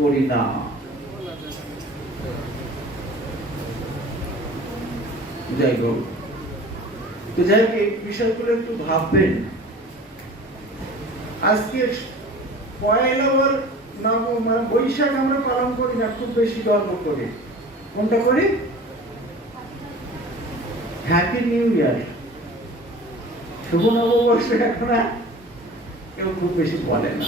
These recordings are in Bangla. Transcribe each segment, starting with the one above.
করি না। যাই হোক, তো যাই হোক, এই বিষয়গুলো একটু ভাববেন। আজকে পয়লা বৈশাখ আমরা পালন করি না, খুব বেশি গর্ব করি। কোনটা করি? হ্যাপি নিউ ইয়ার, শুভ নববর্ষ এখন কেউ খুব বেশি বলে না।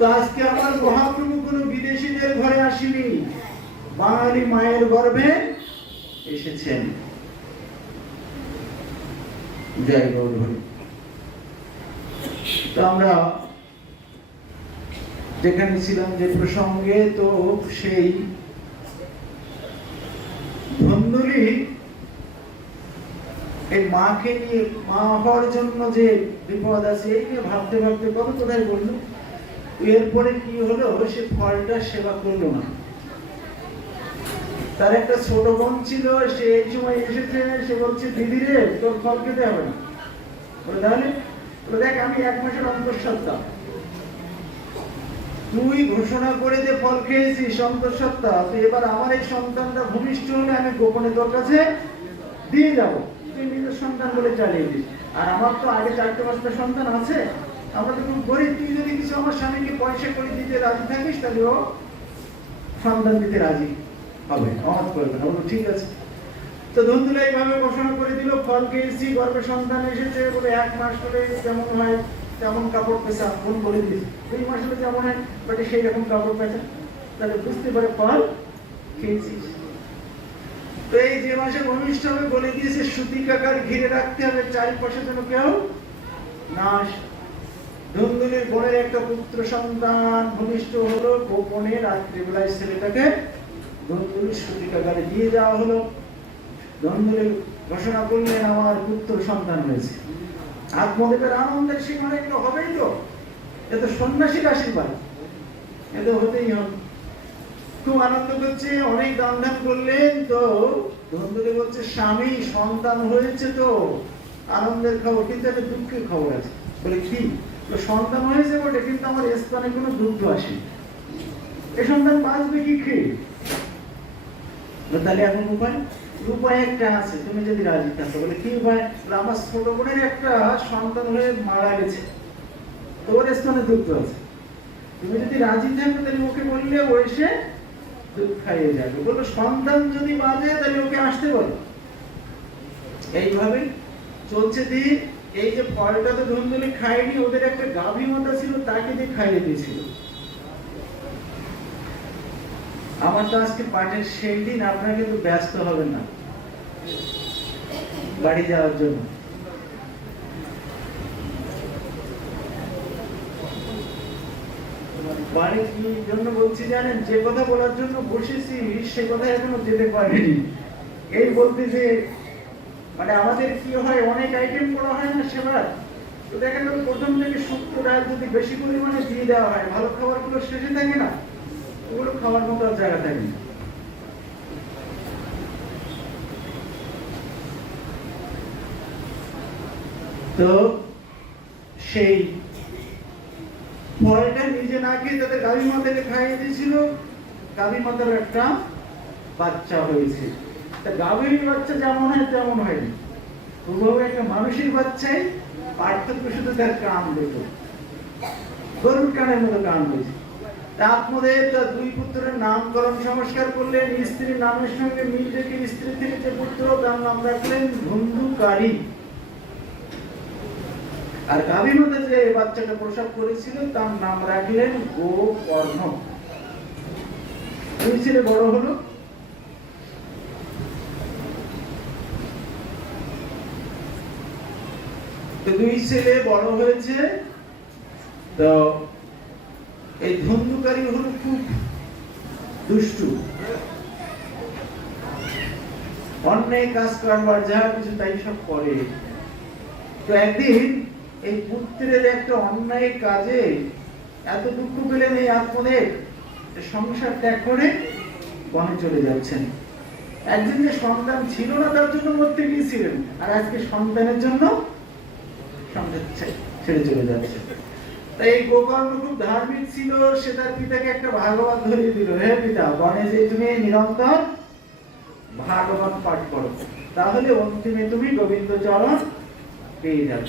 তো আজকে আমার মহাপ্রভু কোনো বিদেশিদের ঘরে আসেনি, বাঙালি মায়ের গর্ভে এসেছেন। জয় গৌরহরি। তো আমরা যেখানে ছিলাম যে প্রসঙ্গে, তো সেই ধন্দুলি এই মাকে নিয়ে, মা হওয়ার জন্য যে বিপদ আছে, এই নিয়ে ভাবতে ভাবতে কত কোথায় বললো। এরপরে কি হলো, সে ফলটা সেবা করলো না। তার একটা ছোট বোন ছিল, সে এই সময় এসেছে, সে বলছে দিদি রে, তোর ফল খেতে হবে না। তাহলে দেখ, আমি 1 মাসের অন্তঃসত্ত্বা, তুই ঘোষণা করে যে ফল খেয়েছিস অন্তঃসত্ত্বা, তো এবার আমার এই সন্তানটা ভূমিষ্ঠ হলে আমি গোপনে তোর কাছে দিয়ে যাবো, তুই নিজের সন্তান বলে চালিয়ে দিস। আর আমার তো আগে 4-5টা সন্তান আছে, আমরা তো খুব গরিব, তুই যদি কিছু আমার স্বামীকে পয়সা করে দিতে রাজি থাকিস, তাহলে ও সন্তান দিতে রাজি হবে, অমাত করবে না। বলবো ঠিক আছে। তো ধন্দুলা এইভাবে ঘোষণা করে দিল, ফল খেয়েছি, গর্ভে সন্তান এসেছে, বলে 1 মাস হলে যেমন হয় তেমন কাপড় পেঁচা, ফোন বলে দিস, 2 মাস হলে যেমন হয় বাট সেই রকম কাপড় পেঁচা, তাহলে বুঝতে পারে ফল খেয়েছিস। তো এই যে মাসে ভূমিষ্ঠ হবে বলে দিয়েছে, সুতি কাকার ঘিরে রাখতে হবে, চারিপাশে যেন কেউ না আসে। ধন্দুলির বোনের একটা পুত্র সন্তান ভূমিষ্ঠ হলো, গোপনে রাত্রিবেলায় ছেলেটাকে ধন্দুলির সুতি কাকারে দিয়ে দেওয়া হলো। ধন্দুলি ঘোষণা করলেন, আমার পুত্র সন্তান হয়েছে। আত্মদেবের আনন্দের সীমা এগুলো হবেই তো, এ তো সন্ন্যাসীর আশীর্বাদ, এ তো হতেই হবে। খুব আনন্দ করছে, অনেক দান ধান করলেন। তো ধন্দুলি বলছে, স্বামী সন্তান হয়েছে তো আনন্দের খবর, কিন্তু একটা দুঃখের খবর আছে। বলে কি? সন্তান হয়েছে বটে, কিন্তু আমার স্তনে কোনো দুগ্ধ আসেনি, এ সন্তান বাঁচবে কি খেয়ে? তাহলে এখন উপায় একটা আছে, তুমি যদি রাজি থাকো। বলে কি উপায়? আমার ছোট বোনের একটা সন্তান হয়ে মারা গেছে, তোর স্তনে দুগ্ধ আছে, তুমি যদি রাজি থাকো তাহলে ওকে বললে ও এসে দুধ খাইয়ে যাবে। বললো সন্তান যদি বাজে তাহলে ওকে আসতে বলো। এইভাবে চলছে দিন। এই যে ফলটা তো ধন্দুলি খায়নি, ওদের একটা গাভী মাতা ছিল, তাকে দিয়ে খাইয়ে দিয়েছিল। আমার তো আজকে পাঠের সেই দিন, আপনারা কিন্তু ব্যস্ত হবেন না বাড়ি যাওয়ার জন্য। বাড়ি কি জন্য বলছি জানেন? যে কথা বলার জন্য বসেছি সে কথা এখনো যেতে পারিনি। এই বলতে যে মানে আমাদের কি হয়, অনেক আইটেম করা হয় না সেবার। তো দেখা গেল প্রথম থেকে শুক্তো ডাল যদি বেশি পরিমাণে দিয়ে দেওয়া হয়, ভালো খাবারগুলো শেষে থাকে না, ওগুলো খাওয়ার মতো আর জায়গা থাকে না। তো সেই ফলটা নিজে না খেয়ে তাদের গাভী মাতাকে খাইয়ে দিয়েছিল। গাভী মাতার একটা বাচ্চা হয়েছে। তা গাভীর বাচ্চা যেমন হয় তেমন হয়নি, ওভাবে একটা মানুষের বাচ্চাই, পার্থক্য শুধু তার কান দুটো, গরুর কানের মতো কান হয়েছে। আত্মদেব তার 2 পুত্রের নামকরণ সংস্কার করলেন, স্ত্রীর নামের সঙ্গে মিল রেখে স্ত্রী থেকে যে পুত্র, তার নাম রাখলেন ধন্দুকারী। আর গাভী মাতা যে বাচ্চাটা প্রসব করেছিল তার নাম রাখলেন গোকর্ণ। 2 ছেলে বড় হলো। তো 2 ছেলে বড় হয়েছে। তো এই ধন্দুকারী হলো খুব দুষ্টু, অন্যায় কাজ করবার যা কিছু তাই সব করে। তো একদিন এই পুত্রের একটা অন্যায় কাজে এত দুঃখ পেলেন এই আত্মদেব, সংসার ত্যাগ করে বনে চলে যাচ্ছেন। একদিন যে সন্তান ছিল না তার জন্য মরতে গিয়েছিলেন, আর আজকে সন্তানের জন্য সংসার ছেড়ে চলে যাচ্ছে। তাই এই গোকর্ণ খুব ধার্মিক ছিল, সে তার পিতাকে একটা ভাগবত ধরিয়ে দিল, হে পিতা গণেশে তুমি নিরন্তর ভাগবত পাঠ করো, তাহলে অন্তিমে তুমি গোবিন্দ চরণ পেয়ে যাবে।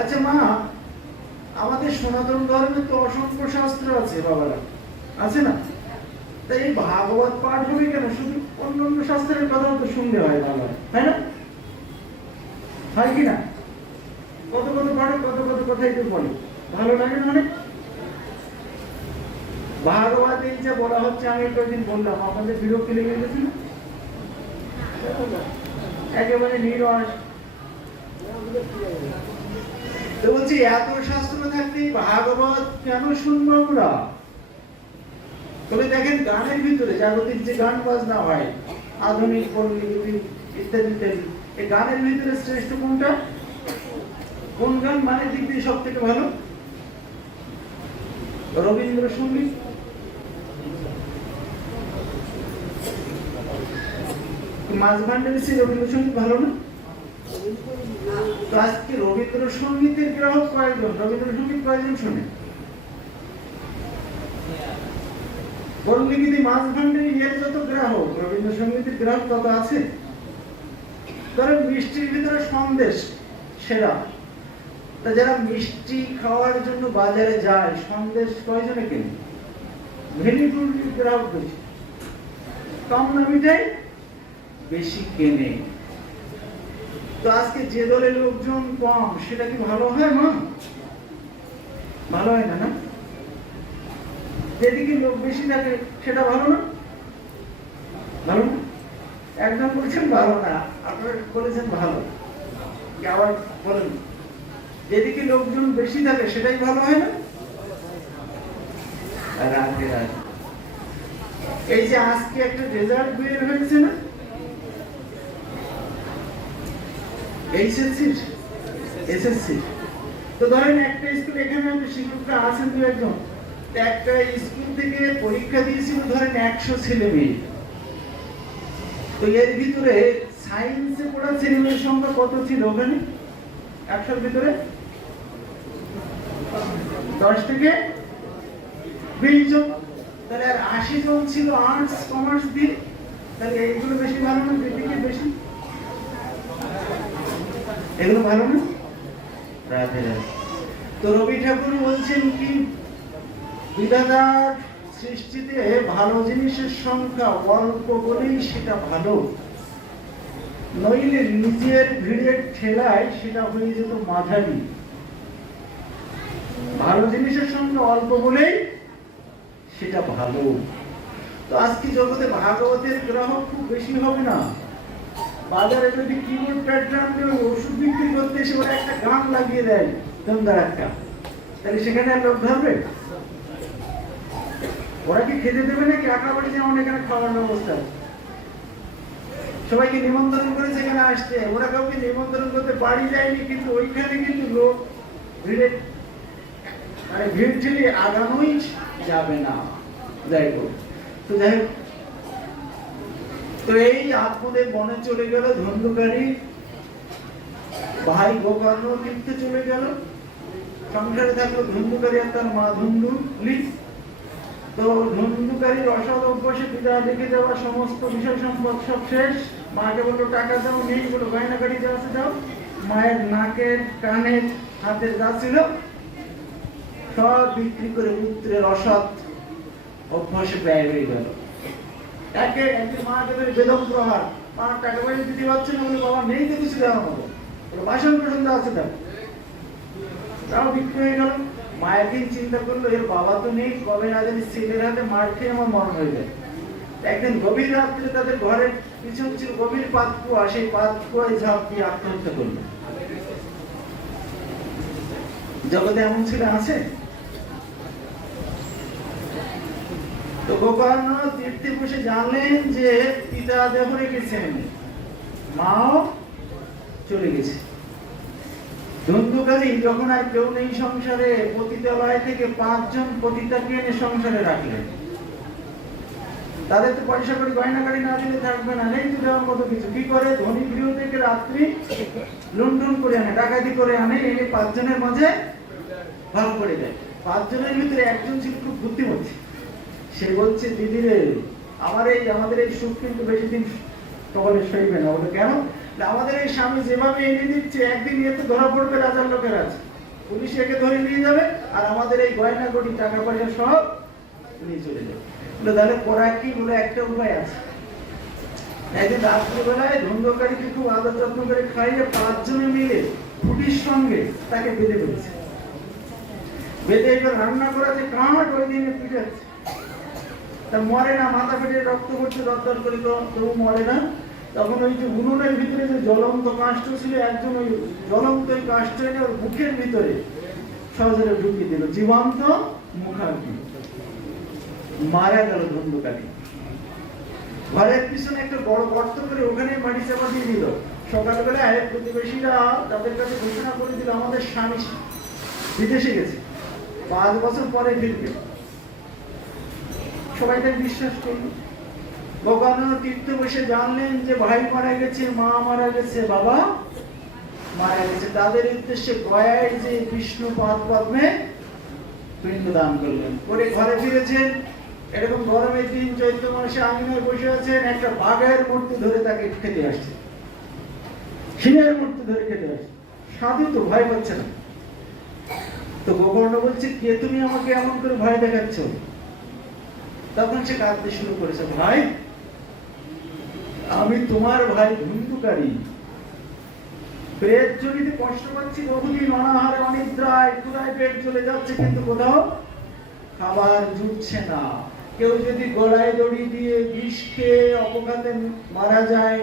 আচ্ছা মা, আমাদের সনাতন ধর্মে তো অসংখ্য শাস্ত্র আছে বাবারা, আছে না? তাই এই ভাগবত পাঠ হবে কেন? শুধু অন্যান্য শাস্ত্রের কথা তো শুনলে হয় বাবা, তাই না? হয় কি না? কত কত পাঠে কত কত কথা একটু বলে, ভালো লাগে না অনেক? ভাগবত এই যে বলা হচ্ছে, আমি কয়েকদিন বললাম, আমাদের বিরক্তি লেগে গেছে না? একেবারে নিরস। তো বলছি এত শাস্ত্র থাকতে ভাগবত কেন শুনবো আমরা? তবে দেখেন গানের ভিতরে জাগতিক যে গান বাজনা হয়, আধুনিক পল্লী ইত্যাদি ইত্যাদি, এই গানের ভিতরে শ্রেষ্ঠ কোনটা? কোন গান মানের দিক দিয়ে সব থেকে ভালো? রবীন্দ্রসঙ্গীত। মাঝ ভান্ডারের সেই রবীন্দ্রসঙ্গীত ভালো না? তো আজকে রবীন্দ্রসঙ্গীতের গ্রাহক কয়েকজন? রবীন্দ্রসঙ্গীত কয়েকজন শোনে? বললে কিন্তু মাঝ ভান্ডারে এর যত গ্রাহক, রবীন্দ্রসঙ্গীতের গ্রাহক তত আছে। ধরেন মিষ্টির ভিতরে সন্দেশ সেরা, তা যারা মিষ্টি খাওয়ার জন্য বাজারে যায়, সন্দেশ কয়জনে কেনে? ভেনিপুর গ্রাহক বেশি, কম দামিটাই বেশি কেনে। তো আজকে যে দলের লোকজন কম, সেটা কি ভালো হয় মা? ভালো হয় না, না? যেদিকে লোক বেশি থাকে সেটা ভালো না? ভালো না? একদম বলছেন ভালো না, আপনারা বলেছেন ভালো, আবার বলেন যেদিকে লোকজন বেশি থাকে সেটাই ভালো হয় না? রাতে রাতে এই যে আজকে একটা রেজাল্ট বের হয়েছে না, এসএসসি, তো ধরেন একটা স্কুল, এখানে শিক্ষকরা আছেন দু একজন, একটা স্কুল থেকে পরীক্ষা দিয়েছিল ধরেন 100 ছেলে মেয়ে, তো এর ভিতরে সায়েন্সে পড়া ছেলে মেয়ের সংখ্যা কত ছিল ওখানে? 100-র ভিতরে 10 থেকে 20 জন, তাহলে আর 80 জন ছিল আর্টস কমার্স দিয়ে। তাহলে এইগুলো বেশি ভালো না? যেদিকে বেশি এগুলো ভালো না? রাধে রাধে। তো রবি ঠাকুর বলছেন কি, বিধাতার সৃষ্টিতে ভালো জিনিসের সংখ্যা অল্প বলেই সেটা ভালো, নইলে নিজের ভিড়ের ঠেলায় সেটা হয়ে যেত মাঝারি। ভালো জিনিসের সংখ্যা অল্প বলেই সেটা ভালো। তো আজকে জগতে ভাগবতের গ্রাহক খুব বেশি হবে না। বাজারে যদি কিবোর্ড প্যাটার্ন ওষুধ বিক্রি করতে এসে ওরা একটা গান লাগিয়ে দেয়, দমদার একটা, তাহলে সেখানে আর লোক ধরবে? ওরা কি খেতে দেবে নাকি? আঁকা বাড়ি যেমন এখানে খাওয়ার ব্যবস্থা, সবাইকে নিমন্ত্রণ করে সেখানে আসছে, ওরা কাউকে নিমন্ত্রণ করতে বাড়ি যায়নি, কিন্তু ওইখানে কিন্তু লোক ভিড়ে, মানে ভিড় ঠেলে আগানোই যাবে না। যাই হোক, তো যাই হোক, তো এই আপদে বনে চলে গেল ধন্দুকারী ভাই, গোকর্ণ তীর্থে চলে গেল, সংসারে থাকলো ধন্দুকারী আর তার মা ধুন্দুলি। তো ধন্দুকারীর অসৎ অভ্যাসে পিতা দেখে যাওয়া সমস্ত বিষয় সম্পদ সব শেষ। মাকে বললো টাকা দাও, নেই, বললো গয়নাকারি যা আছে দাও। মায়ের নাকের, কানের, হাতের যা ছিল সব বিক্রি করে পুত্রের অসৎ অভ্যাসে ব্যয় হয়ে গেল। একদিন মাকে ধরে বেদম প্রহার, মা টাকা পয়সা দিতে পারছে না, বলে বাবা নেই তো কিছু দেওয়ার মতো, বাসন কোসন আছে দাও, তাও বিক্রি হয়ে গেল। মায়ের দিন চিন্তা করলো, এর বাবা তো নেই, কবে না জানি ছেলের হাতে মার খেয়ে আমার মরণ হয়ে যায়। একদিন গভীর রাত্রে তাদের ঘরের পিছন ছিল গভীর পাতকুয়া, সেই পাতকুয়ায় ঝাঁপ দিয়ে আত্মহত্যা করলো। জগতে এমন ছেলে আছে? তো গোকর্ণ তীর্থে বসে জানলেন যে পিতা দেহ রেখেছেন, মাও চলে গেছে। ধন্দুকারী যখন আর কেউ নেই সংসারে, পতিতালয় থেকে 5 জন পতিতাকে এনে সংসারে রাখলেন। তাদের তো পয়সা করে গয়নাকারি না দিলে থাকবে না, নেই তো দেওয়ার মতো কিছু। কি করে? ধনী গৃহ থেকে রাত্রি লুণ্ঠন করে আনে, ডাকাতি করে আনে, এনে 5 জনের মাঝে ভাগ করে দেয়। পাঁচজনের ভিতরে একজন ছিল খুব বুদ্ধিমতী। সে বলছে, দিদি রে, আমাদের এই সুখ কিন্তু বেশি দিন কবলে সইবে না। বলে কেন? আমাদের এই স্বামী যেভাবে এনে দিচ্ছে, একদিন এতে ধরা পড়বে রাজার লোকের আছে, পুলিশ একে ধরে নিয়ে যাবে, আর আমাদের এই গয়না গটি টাকা পয়সা সব নিয়ে চলে যাবে। তাহলে করা কি? বলে একটা উপায় আছে। একদিন রাত্রিবেলায় ধুন্ধকারীকে খুব আদর যত্ন করে খাইয়ে পাঁচজনে মিলে পুলিশ সঙ্গে তাকে বেঁধে ফেলেছে। বেঁধে এবার রান্না করাতে কাঠ ওই দিনে পিটাচ্ছে। তা মরে না, মাথা ফেটে রক্ত পড়ছে দরদর করে, তবু মরে না। তখন ওই যে উনুনের ভিতরে যে জ্বলন্ত কাষ্ঠ ছিল, একজন ওই জ্বলন্ত কাষ্ঠ এনে ওর মুখের ভিতরে সহজে ঢুকিয়ে দিল, জীবন্ত মুখাগ্নি। মারা গেল ধুন্ধকারী। ঘরের পিছনে একটা বড় গর্ত করে ওখানে মাটি চাপা দিয়ে দিল। সকালবেলায় প্রতিবেশীরা তাদের কাছে ঘোষণা করে দিল, আমাদের স্বামী বিদেশে গেছে, 5 বছর পরে ফিরবে। সবাই তাকে বিশ্বাস করল। গোকর্ণ তীর্থ বসে জানলেন যে ভাই মারা গেছে, মা মারা গেছে, বাবা মারা গেছে। তাদের উদ্দেশ্যে গয়ায় যে বিষ্ণু পাদ পদ্মে পিণ্ড দান করলেন, করে ঘরে ফিরেছেন। এরকম গরমের দিন চৈত্র মাসে আঙিনায় বসে আছেন, একটা বাঘের মূর্তি ধরে তাকে খেতে আসছে, সিংহের মূর্তি ধরে খেতে আসছে। সাধু তো ভয় পাচ্ছে না। তো গোকর্ণ বলছে, কে তুমি আমাকে এমন করে ভয় দেখাচ্ছ? তখন সে কাঁদতে শুরু করেছে, ভাই আমি তোমার ভাই ধুন্ধুকারী, পেট জনিতে কষ্ট পাচ্ছি বহুদিন, অনাহারে অনিদ্রায়, ক্ষুধায় পেট চলে যাচ্ছে, কিন্তু কোথাও খাবার জুটছে না। কেউ যদি গলায় দড়ি দিয়ে বিষ খেয়ে অপঘাতে মারা যায়,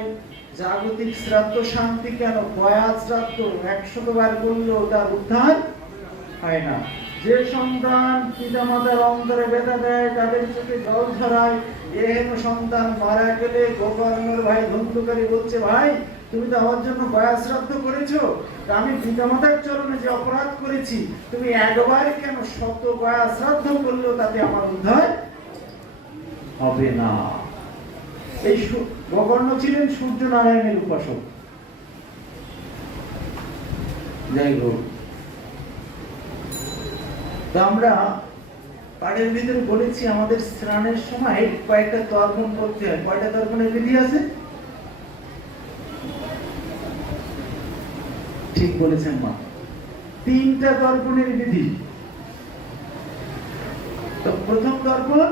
জাগতিক শ্রাদ্ধ শান্তি কেন, গয়া শ্রাদ্ধ 100 বার করলেও তার উদ্ধার হয় না। যে সন্তান পিতা মাতার অন্তরে ব্যথা দেয়, তাদের চোখে জল ঝরায়, এহেন সন্তান মারা গেলে গোকর্ণর ভাই ধুন্ধুকারী বলছে, ভাই তুমি তো আমার জন্য গয়া শ্রাদ্ধ করেছো, আমি পিতা মাতার চরণে যে অপরাধ করেছি, তুমি একবার কেন 100 গয়া শ্রাদ্ধ করলেও তাতে আমার উদ্ধার হবে না। এই গোকর্ণ ছিলেন সূর্য নারায়ণের উপাসক। যাই হোক, আমরা পাঠের ভিতরে বলেছি আমাদের স্নানের সময় কয়েকটা তর্পণ করতে হয়। কয়টা তর্পণের বিধি আছে? ঠিক বলেছেন মা, 3টা তর্পণের বিধি। তো প্রথম তর্পণ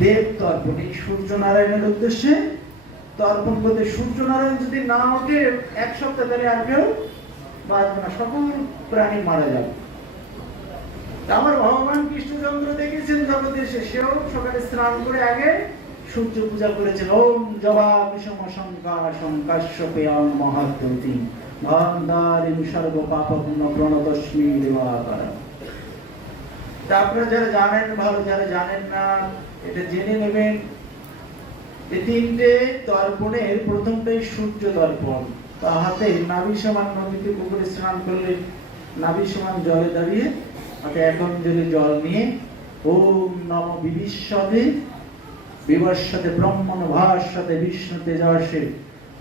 দেব তর্পণ, এই সূর্য নারায়ণের উদ্দেশ্যে তর্পণ করতে। সূর্য নারায়ণ যদি না ওঠে 1 সপ্তাহ ধরে আর কেউ বাঁচবে না, সকল প্রাণী মারা যাবে। আমার ভগবান কৃষ্ণচন্দ্র দেখেছেন জগতে, সেও সকালে স্নান করে আগে সূর্য পূজা করেছেন। ওম জবা বিষম শঙ্কার শঙ্কাশ্যপেয়ং মহাদ্যতি ভান্ডারিং সর্ব পাপপুণ্য প্রণতস্মি দিবাকরঃ। তা আপনারা যারা জানেন ভালো, যারা জানেন না এটা জেনে নেবেন। এই 3টে তর্পণের প্রথমটাই সূর্য তর্পণ। তা হাতে নাভি সমান নদীতে পুকুরে স্নান করলে নাভি সমান জলে দাঁড়িয়ে হাতে 1 অঞ্জলি জল নিয়ে ওম নমো বিবিশ্বদে বিবস্বতে ব্রহ্মণ ভাস্বতে বিষ্ণু তেজস্বে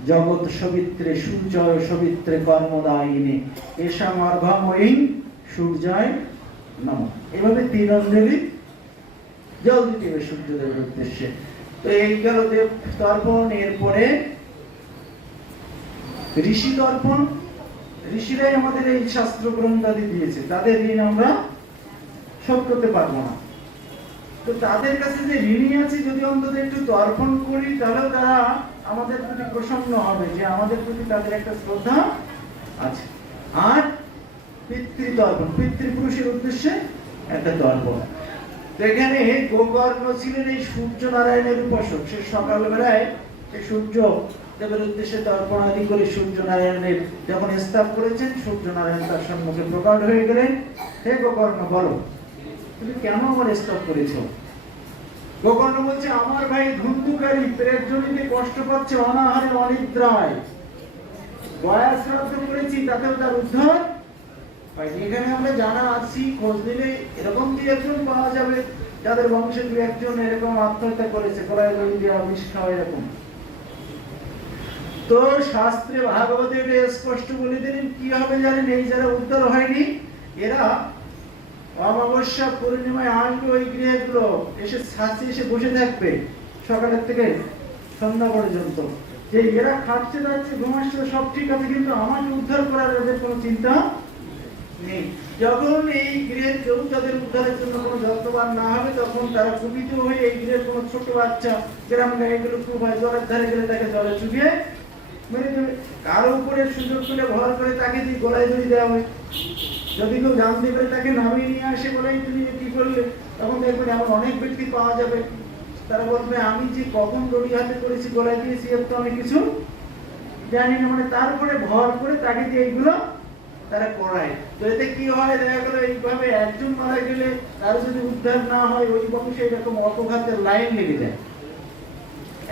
জগৎ সবিত্রে সূর্যয় সবিত্রে কর্মদায়িনে এষাং অর্ঘ্যম ইং সূর্যায় নমঃ। এভাবে 3 অঞ্জলি জল দিতে হবে সূর্যদেবের উদ্দেশ্যে। তো এই গেল দেব তর্পণ। এরপরে ঋষি তর্পণ। ঋষিরাই আমাদের এই শাস্ত্র গ্রন্থাদি দিয়েছে, তাদের ঋণ আমরা শোধ করতে পারবো না। তো তাদের কাছে যে ঋণী আছে, যদি অন্তত একটু তর্পণ করি, তাহলেও তারা আমাদের প্রতি প্রসন্ন হবে যে আমাদের প্রতি তাদের একটা শ্রদ্ধা আছে। আর পিতৃতর্পণ, পিতৃপুরুষের উদ্দেশ্যে একটা তর্পণ। তো এখানে গোকর্ণ ছিলেন এই সূর্য নারায়ণের উপাসক। সে সকালবেলায় সূর্য দেবের উদ্দেশ্যে তর্পণ আদি করে সূর্য নারায়ণের যখন স্থাপ করেছেন, সূর্য নারায়ণ তার সম্মুখে প্রকট হয়ে গেলেন। হে গোকর্ণ, বলো তুমি কেন আমার স্থাপ করেছো? গোকর্ণ বলছে, আমার ভাই ধুন্ধুকারী পেট জনিতে কষ্ট পাচ্ছে, অনাহারে অনিদ্রায়, গয়া শ্রাদ্ধ করেছি, তাতেও তার উদ্ধার হয়নি। এখানে আমরা জানা আছি, খোঁজ দিলে এরকম 2-1 পাওয়া যাবে যাদের বংশে 2-1 এরকম আত্মহত্যা করেছে, গলায় দড়ি দেওয়া, বিষ খাওয়া, এরকম। তো শাস্ত্রে ভাগবতে স্পষ্ট বলে দিলেন কি হবে জানেন? এই যারা উদ্ধার হয়নি, এরা অমাবস্যা পূর্ণিমায় আসবে ওই গৃহগুলো, এসে ছাঁচে এসে বসে থাকবে সকালের থেকে সন্ধ্যা পর্যন্ত, যে এরা খাচ্ছে যাচ্ছে ঘুমাচ্ছে সব ঠিক আছে, কিন্তু আমাকে উদ্ধার করার এদের কোনো চিন্তা নেই। যখন এই গৃহের কেউ তাদের উদ্ধারের জন্য কোনো যত্নবান না হবে, তখন তারা কুপিত হয়ে এই গৃহের কোনো ছোট বাচ্চা গ্রাম গাড়িগুলো খুব হয় জলের ধারে গেলে তাকে জলে চুবিয়ে মেরে দেবে। কারো উপরে সুযোগ পেলে ভর করে তাকে দিয়ে গলায় দড়ি দেওয়া হয়। যদি কেউ জানতে পারে তাকে নামিয়ে নিয়ে আসে বলে তুমি কি করলে, তখন দেখবেন এমন অনেক ব্যক্তি পাওয়া যাবে, তারা বলবে আমি যে কখন দড়ি হাতে করেছি গলায় দিয়েছি এর তো আমি কিছু জানি না, মানে তারপরে ভর করে তাকে দিয়ে এইগুলো তারা করায়। তো এতে কি হয়, দেখা গেল এইভাবে একজন মারা গেলে তার যদি উদ্ধার না হয় ওই বংশে এরকম অপঘাতের লাইন লেগে যায়,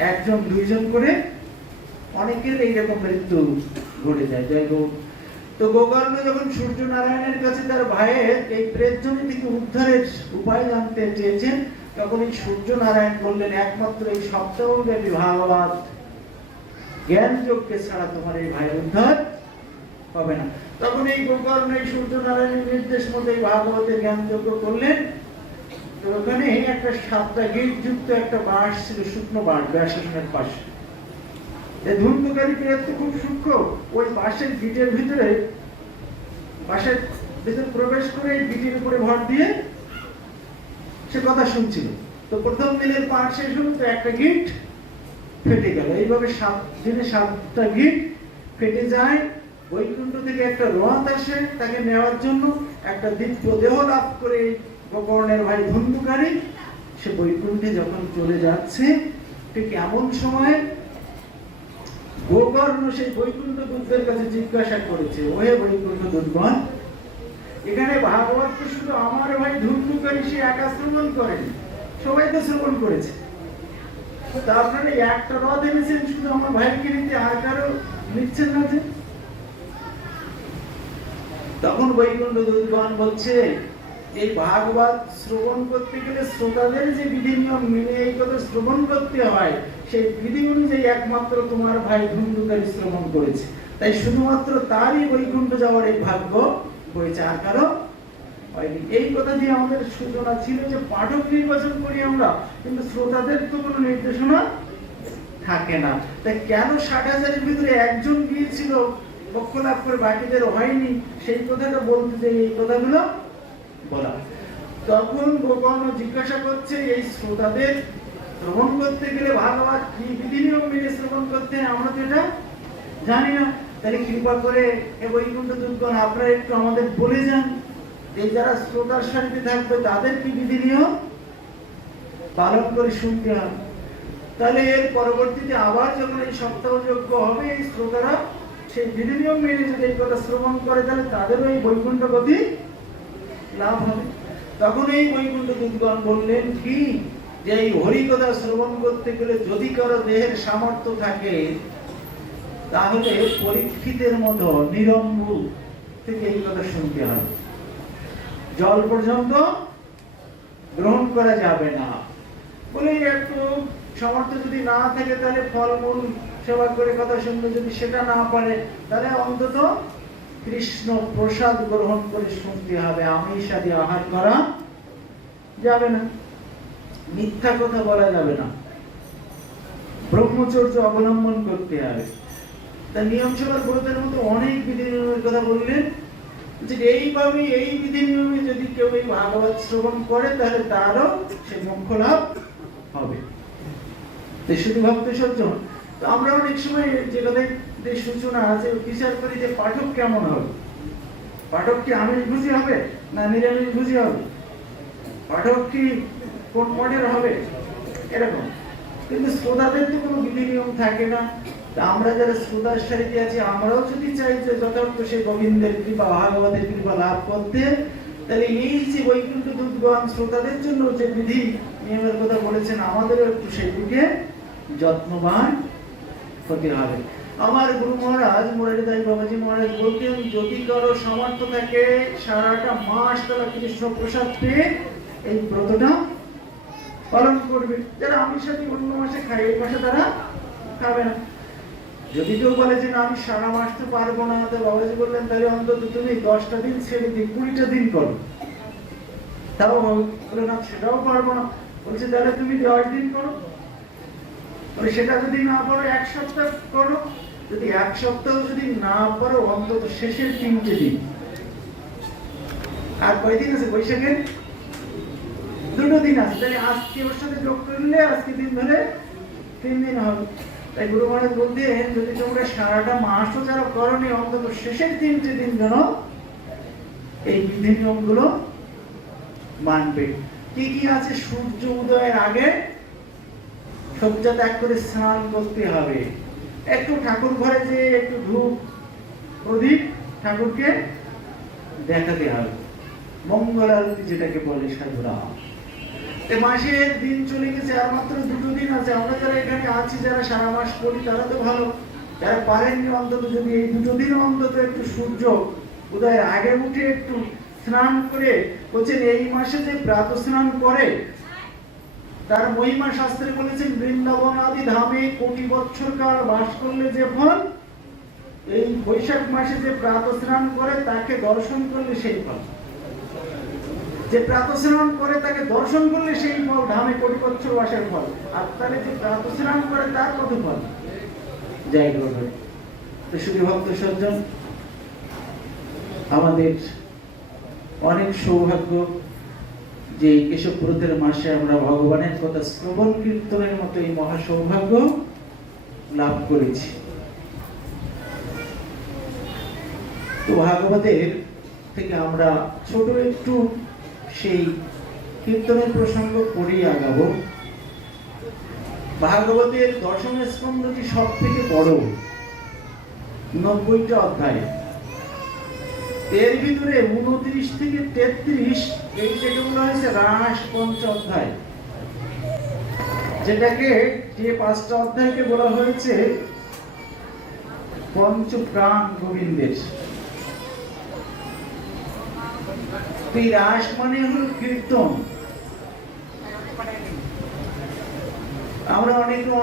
একজন দুইজন করে অনেকের এইরকম মৃত্যু ঘটে যায়। যাই হোক, তো গোকর্ণ যখন সূর্য নারায়ণের কাছে তার ভাইয়ের এই প্রেতজনি থেকে উদ্ধারের উপায় জানতে চেয়েছেন, তখন এই সূর্য নারায়ণ বললেন একমাত্র এই সপ্তাহব্যাপী ভাগবত জ্ঞান যজ্ঞে ছাড়া তোমার এই ভাইয়ের উদ্ধার হবে না। তখন এই গোকর্ণ এই সূর্য নারায়ণের নির্দেশ মতো এই ভাগবতের জ্ঞান যজ্ঞ করলেন। তো ওখানে একটা 7টা গিট যুক্ত একটা বাঁশ ছিল, শুকনো বাঁশ ব্যাসাসনের পাশে। এই ধুন্ধুকারী প্রেত তো খুব সূক্ষ্ম, ওই বাঁশের গিটের ভিতরে বাঁশের ভিতরে প্রবেশ করে এই গিটের উপরে ভর দিয়ে সে কথা শুনছিল। তো প্রথম দিনের পাঠ শেষ হলো, তো একটা গিট ফেটে গেল। এইভাবে 7 দিনে 7টা গিট ফেটে যায়। বৈকুণ্ঠ থেকে একটা রথ আসে তাকে নেওয়ার জন্য, একটা দিব্য দেহ লাভ করে গোকর্ণের ভাই ধুন্ধুকারী সে বৈকুণ্ঠে যখন চলে যাচ্ছে, ঠিক এমন সময় গোকর্ণ সেই বৈকুণ্ঠ দূতদের কাছে জিজ্ঞাসা করেছে, ওহে বৈকুণ্ঠ দূতগণ, এখানে ভাগবত তো শুধু আমার ভাই ধুন্ধুকারী সে একা শ্রবণ করেনি, সবাই তো শ্রবণ করেছে, তা আপনারা একটা রথ এনেছেন শুধু আমার ভাইকে নিতে, আর কারো নিচ্ছেন না যে? তখন বৈকুণ্ঠ দূতগণ বলছে, এই ভাগবত শ্রবণ করতে গেলে শ্রোতাদের যে বিধি নিয়ম মেনে এই কথা শ্রবণ করতে হয়, সেই বিধি অনুযায়ী একমাত্র তোমার ভাই ধুন্ধুকারী শ্রবণ করেছে, তাই শুধুমাত্র তারই বৈকুণ্ঠ যাওয়ার এই ভাগ্য হয়েছে, আর কারো হয়নি। এই কথা দিয়ে আমাদের সূচনা ছিল যে পাঠক নির্বাচন করি আমরা, কিন্তু শ্রোতাদের তো কোনো নির্দেশনা থাকে না। তাই কেন 60,000-এর ভিতরে একজন গিয়েছিল পক্ষ লাভ করে, বাকিদের হয়নি, সেই কথাটা বলতে যে এই কথাগুলো বলা। তখন গোকর্ণ জিজ্ঞাসা করছে, এই শ্রোতাদের শ্রবণ করতে গেলে ভাগবত কি বিধি নিয়ম মেনে শ্রবণ করতে আমরা তো এটা জানি না, তাহলে কৃপা করে এ বৈকুণ্ঠ দূতগণ আপনারা একটু আমাদের বলে যান, এই যারা শ্রোতার সারিতে থাকবে তাদের কি বিধি নিয়ম পালন করে শুনতে হবে। তাহলে এর পরবর্তীতে আবার যখন এই সপ্তাহযজ্ঞ হবে, এই শ্রোতারা সেই বিধি নিয়ম মেনে যদি এই কথা শ্রবণ করে, তাহলে তাদেরও এই বৈকুণ্ঠ গতি লাভ হবে। তখন এই বৈকুণ্ঠ দূতগণ বললেন কি, যে এই হরি কথা শ্রবণ করতে গেলে যদি কারো দেহের সামর্থ্য থাকে, তাহলে পরীক্ষিতের মতো নিরম্বু থেকে এই কথা শুনতে হবে, জল পর্যন্ত গ্রহণ করা যাবে না। বলে একটু সামর্থ্য যদি না থাকে, তাহলে ফলমূল সেবা করে কথা শুনতে, যদি সেটা না পারে তাহলে অন্তত কৃষ্ণ প্রসাদ গ্রহণ করে শুনতে হবে, আমিষাদি আহার করা যাবে না, মিথ্যা কথা বলা যাবে না, ব্রহ্মচর্য অবলম্বন করতে হবে। তা নিয়ম সভার ব্রতের মতো অনেক বিধি নিয়মের কথা বললেন, যে এইভাবে এই বিধি নিয়মে যদি কেউ এই ভাগবত শ্রবণ করে, তাহলে তারও সে মোক্ষ লাভ হবে। শুধু ভক্ত সজ্জন। তো আমরা অনেক সময় যে কথায় সূচনা আছে বিচার করি যে পাঠক কেমন হবে, পাঠক কি আমিষ ভুজি হবে না নিরামিষ ভুজি হবে, পাঠক কি কোন মডেল হবে, এরকম। কিন্তু শ্রোতাদের তো কোনো বিধি নিয়ম থাকে না। আমরা যারা শ্রোতার সারিতে আছি, আমরাও যদি চাই যে যথার্থ সেই গোবিন্দের কৃপা ভাগবতের কৃপা লাভ করতে, তাহলে এই যে বৈকুণ্ঠ দূতগণ শ্রোতাদের জন্য যে বিধি নিয়মের কথা বলেছেন, আমাদের একটু সেদিকে যত্নবান হতে হবে। আমার গুরু মহারাজ মুরারিদাস বাবাজি মহারাজ বলতেন, যদি কারো সামর্থ্য থাকে সারাটা মাস তারা কৃষ্ণ প্রসাদ পেয়ে এই ব্রতটা পালন করবে। যারা আমিষাদি অন্য মাসে খায়, এই মাসে তারা খাবে না। যদি কেউ বলে যে না আমি সারা মাস তো পারবো না, তো বাবাজি বললেন তাহলে অন্তত তুমি 10টা দিন ছেড়ে দিয়ে 20টা দিন করো, তাও বলে না সেটাও পারবো না। বলছে তাহলে তুমি 10 দিন করো। বলে সেটা যদি না পারো 1 সপ্তাহ করো। যদি 1 সপ্তাহ যদি না পারো অন্তত শেষের 3টে দিন। আর কয়দিন আছে বৈশাখে? 2 দিন আছে। তাহলে আজকে ওর সাথে যোগ করলে আজকে দিন ধরে 3 দিন হবে। তাই গুরু মহারাজ বলতেন যদি তোমরা সারাটা মাসও যারা করনি অন্তত শেষের 3টে দিন যেন এই বিধি নিয়মগুলো মানবে। কি কি আছে? সূর্য উদয়ের আগে শয্যা ত্যাগ করে স্নান করতে হবে। একটু ঠাকুর ঘরে যে একটু ধূপ প্রদীপ ঠাকুরকে দেখাতে হবে। মঙ্গল আরতি যেটাকে বলে সাধুরা। এই মাসের দিন চলে গেছে, আর মাত্র 2 দিন আছে। আমরা যারা এখানে আছি, যারা সারা মাস করি তারা তো ভালো। যারা পারেননি অন্তত যদি এই 2 দিন অন্তত একটু সূর্য উদয়ের আগে উঠে একটু স্নান করে, বলছেন এই মাসে যে প্রাত স্নান করে তার মহিমা শাস্ত্রে বলেছেন বৃন্দাবন আদি ধামে কোটি বছর কাল বাস করলে যে ফল, এই বৈশাখ মাসে যে প্রাত স্নান করে তাকে দর্শন করলে সেই ফল। যে প্রাত স্নান করে তাকে দর্শন করলে সেই ফল, ধামে কোটি বছর বাসের ফল। আর তাহলে যে প্রাত স্নান করে তার কত ফল? যাই করবে। তো শুধু ভক্ত সজ্জন, আমাদের অনেক সৌভাগ্য যে কেশব ব্রতের মাসে আমরা ভগবানের কথা শ্রবণ কীর্তনের মতো এই মহা সৌভাগ্য লাভ করেছি। তো ভাগবতের থেকে আমরা ছোট একটু সেই কীর্তনের প্রসঙ্গ করেই আগাবো। ভাগবতের দশম স্কন্ধটি সব থেকে বড়, 90টা অধ্যায়। এর ভিতরে 29 থেকে 33 এইটাকে বলা হয়েছে রাস পঞ্চ অধ্যায়, যেটাকে যে 5টা অধ্যায়কে বলা হয়েছে পঞ্চ প্রাণ গোবিন্দের। এই রাস মানে হলো কীর্তন। আমরা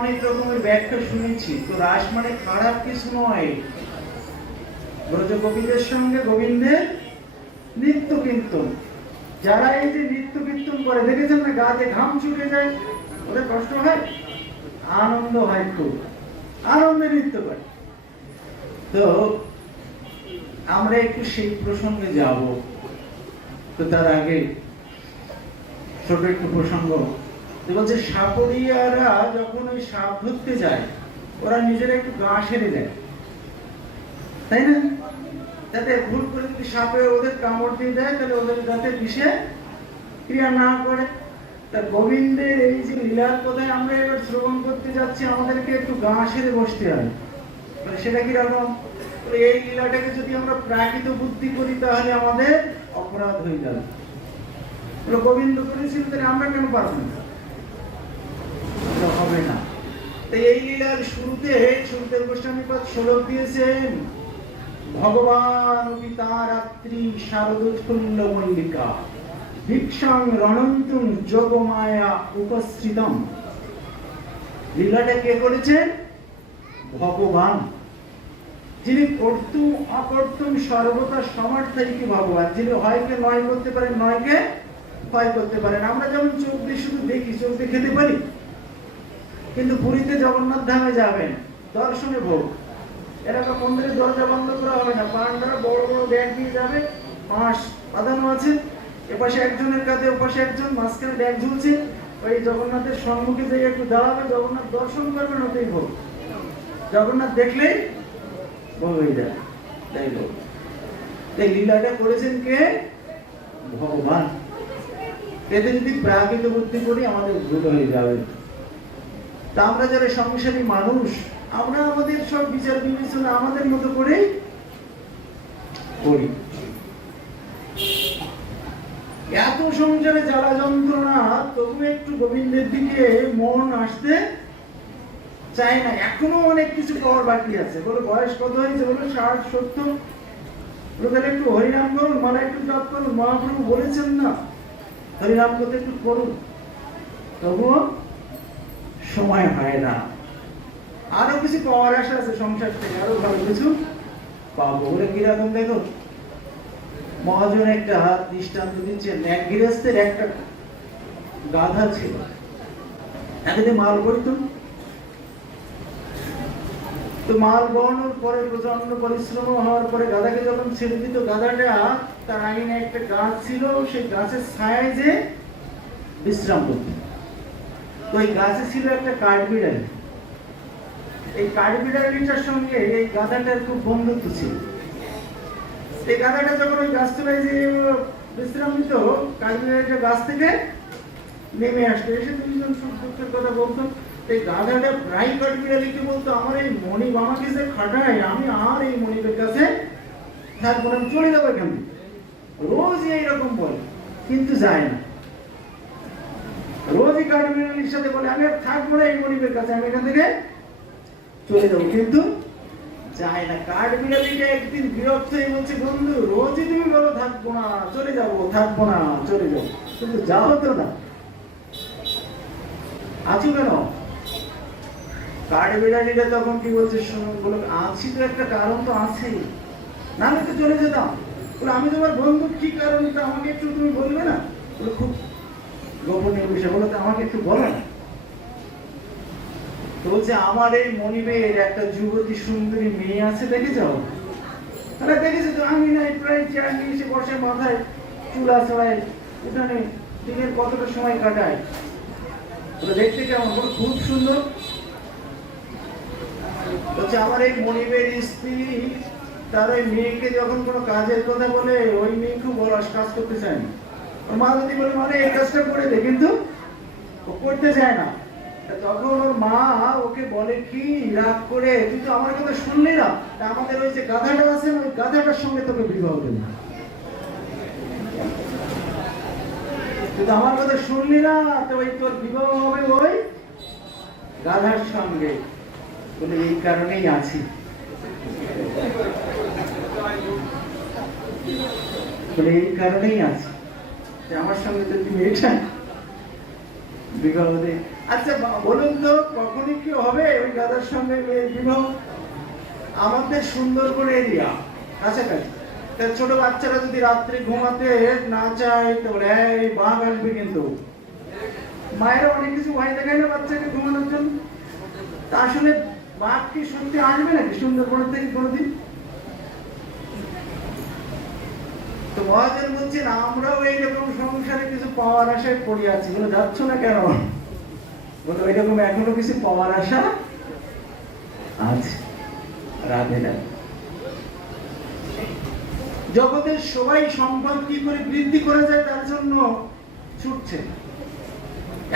অনেক রকমের ব্যাখ্যা শুনেছি। তো রাস মানে খারাপ কিছু নয়। ব্রজ গোপীদের সঙ্গে গোবিন্দের নিত্য কীর্তন। যারা এই যে নিত্য কীর্তন করে দেখেছেন না, গাতে ঘাম ছুটে যায়, ওদের কষ্ট হয়, আনন্দ হয়, খুব আনন্দে নৃত্য করে। তো আমরা একটু সেই প্রসঙ্গে যাব। তো তার আগে ছোট একটু প্রসঙ্গ বলছে, সাপড়িয়ারা যখন ওই সাপ ধরতে যায় ওরা নিজেরা একটু গা সেরে দেয়, তাই না? যাতে ভুল করে যদি সাপে ওদের কামড় দিয়ে দেয় তাহলে ওদের যাতে বিষে ক্রিয়া না করে। তা গোবিন্দের এই যে লীলার কথায় আমরা এবার শ্রবণ করতে যাচ্ছি, আমাদেরকে একটু গা সেরে বসতে হয়। সেটা কিরকম? এই লীলাটাকে যদি আমরা প্রাকৃত বুদ্ধি করি তাহলে আমাদের অপরাধ হয়ে যাবে। গোবিন্দ করেছিল, তাহলে আমরা কেন পারবো না? হবে না। তাই এই লীলার শুরুতে গোস্বামী পাদ শ্লোক দিয়েছেন, ভগবান পিতারাত্রি শারদোৎফুল্ল মল্লিকা ভিক্ষাং রণন্তুং যোগমায়া উপস্থিতম। লীলাটা কে করেছেন? ভগবান, যিনি কর্তুম অকর্তুম সর্বদা সমর্থিক ভগবান, যিনি হয়কে নয় করতে পারেন, নয়কে হয় করতে পারেন। আমরা যেমন চোখ দিয়ে শুধু দেখি, চোখ দিয়ে খেতে পারি, কিন্তু পুরীতে জগন্নাথ ধামে যাবেন দর্শনে ভোগ। এরকম মন্দিরের দরজা বন্ধ করা হবে না, পান্ডারা বড় বড় ব্যাগ নিয়ে যাবে, পাঁচ বাঁধানো আছে, এপাশে একজনের কাঁধে ওপাশে একজন, মাঝখানে ব্যাগ ঝুলছে। ওই জগন্নাথের সম্মুখে যেয়ে একটু দাঁড়াবে, জগন্নাথ দর্শন করবেন, ওতেই ভোগ। জগন্নাথ দেখলেই ভোগ হয়ে যায়। তাই ভোগ। এই লীলাটা করেছেন কে? ভগবান। এতে যদি প্রাকৃত বুদ্ধি করি আমাদের ভুল হয়ে যাবে। তা আমরা যারা সংসারী মানুষ, আমরা আমাদের সব বিচার বিবেচনা আমাদের মতো করে করি। এত সংসারে জ্বালা যন্ত্রণা, তবু একটু গোবিন্দের দিকে মন আসতে চায় না। এখনো অনেক কিছু পাওয়ার বাকি আছে। বলো বয়স কত হয়েছে? বলো 60, 70। তাহলে একটু হরিনাম করুন, মালা একটু জপ করুন। মহাপ্রভু বলেছেন না হরিনাম করতে একটু করুন, তবুও সময় হয় না। আরো কিছু পাওয়ার আশা আছে সংসার থেকে, আরো ভালো কিছু পাবো। বলে কিরকম দেখো, মহাজন একটা দৃষ্টান্ত দিচ্ছেন, এক গৃহস্থের একটা গাধা ছিল, একে মাল করত। তো মাল বহনের পরে প্রচন্ড পরিশ্রম হওয়ার পরে গাধাকে যখন ছেড়ে দিত, গাধাটা তার আঙিনায় একটা গাছ ছিল, সেই গাছের ছায়ায় যে বিশ্রাম করত। তো এই গাছে ছিল একটা কাঠবিড়ালি। এই কাঠবিড়ালিটার সঙ্গে এই গাধাটার খুব বন্ধুত্ব ছিল। এই গাধাটা যখন ওই গাছতলায় যে বিশ্রাম নিত, কাঠবিড়ালিটা গাছ থেকে নেমে আসতো, এসে দুইজন সুখ দুঃখের কথা বলতো। এই গাধাটা প্রায় কাঠবিড়ালিকে বলতো, আমার এই মনিব আমাকে যে খাটায়, আমি আর এই মনিবের কাছে থাকবো না, চলে যাবো এখান থেকে। রোজই এইরকম বলে, কিন্তু যায় না। রোজই কাঠবিড়ালির সাথে বলে, আমি আর থাকবো না এই মনিবের কাছে, আমি এখান থেকে চলে যাবো, কিন্তু যায় না। কাঠবিড়ালিটা একদিন বিরক্ত হয়ে বলছে, বন্ধু রোজই তুমি বলো থাকবো না, চলে যাবো, থাকবো না, চলে যাবো, কিন্তু যাও তো না, আছো কেন? কাঠবিড়ালিটা তখন কি বলছে, শুনুন, বলো আছি তো একটা কারণ তো আছেই, না আমি তো চলে যেতাম। বলে আমি তোমার বন্ধু, কি কারণ আমাকে একটু তুমি বলবে না? বলে খুব গোপনীয় বিষয়, বলো তো আমাকে একটু বলো না। তো বলছে, আমার এই মনিবের একটা যুবতী সুন্দরী মেয়ে আছে, দেখে যাও। তাহলে দেখেছে তো, আমি নাই প্রায় চেয়ার নিয়ে এসে বসে, মাথায় চুলা ছড়ায়, উঠানে দিনের কতটা সময় কাটায়, দেখতে কেমন? খুব সুন্দর। বলছে, আমার এই মনিবের স্ত্রী তার ওই মেয়েকে যখন কোনো কাজের কথা বলে, ওই মেয়ে খুব অলস, কাজ করতে চায় না। মা যদি বলে, মানে এই কাজটা করে দে, কিন্তু ও করতে চায় না। তখন ওর মা ওকে বলে কি, রাগ করে, তুই তো আমার কথা শুনলি না, আমাদের ওই যে গাধাটা আছে, ওই গাধাটার সঙ্গে তোকে বিবাহ দেব। তুই তো আমার কথা শুনলি না, তো ওই তোর বিবাহ হবে ওই গাধার সঙ্গে। বলে এই কারণেই আছি, বলে এই কারণেই আছি যে আমার সঙ্গে তো তুমি এটা বিবাহ দে। আচ্ছা বলুন তো, কখনই কি হবে ওই গাধার সঙ্গে বিবাহ? আমাদের সুন্দরবন এরিয়া কাছাকাছি, ছোট বাচ্চারা যদি রাত্রে ঘুমাতে না চায়, তো বলে এই বাঘ আসবে, কিন্তু মায়েরা অনেক কিছু ভয় দেখায় না বাচ্চাকে ঘুমানোর জন্য। তা আসলে বাঘ কি সত্যি আসবে নাকি সুন্দরবনের থেকে কোনোদিন? তো মহাজন বলছেন, আমরাও এইরকম সংসারে কিছু পাওয়ার আশায় পড়ে আছি। বলে যাচ্ছ না কেন? বলে ওইরকম এখনো কিছু পাওয়ার আশা আছে। রাধে রাধে। জগতের সবাই সম্পদ কি করে বৃদ্ধি করা যায় তার জন্য ছুটছে।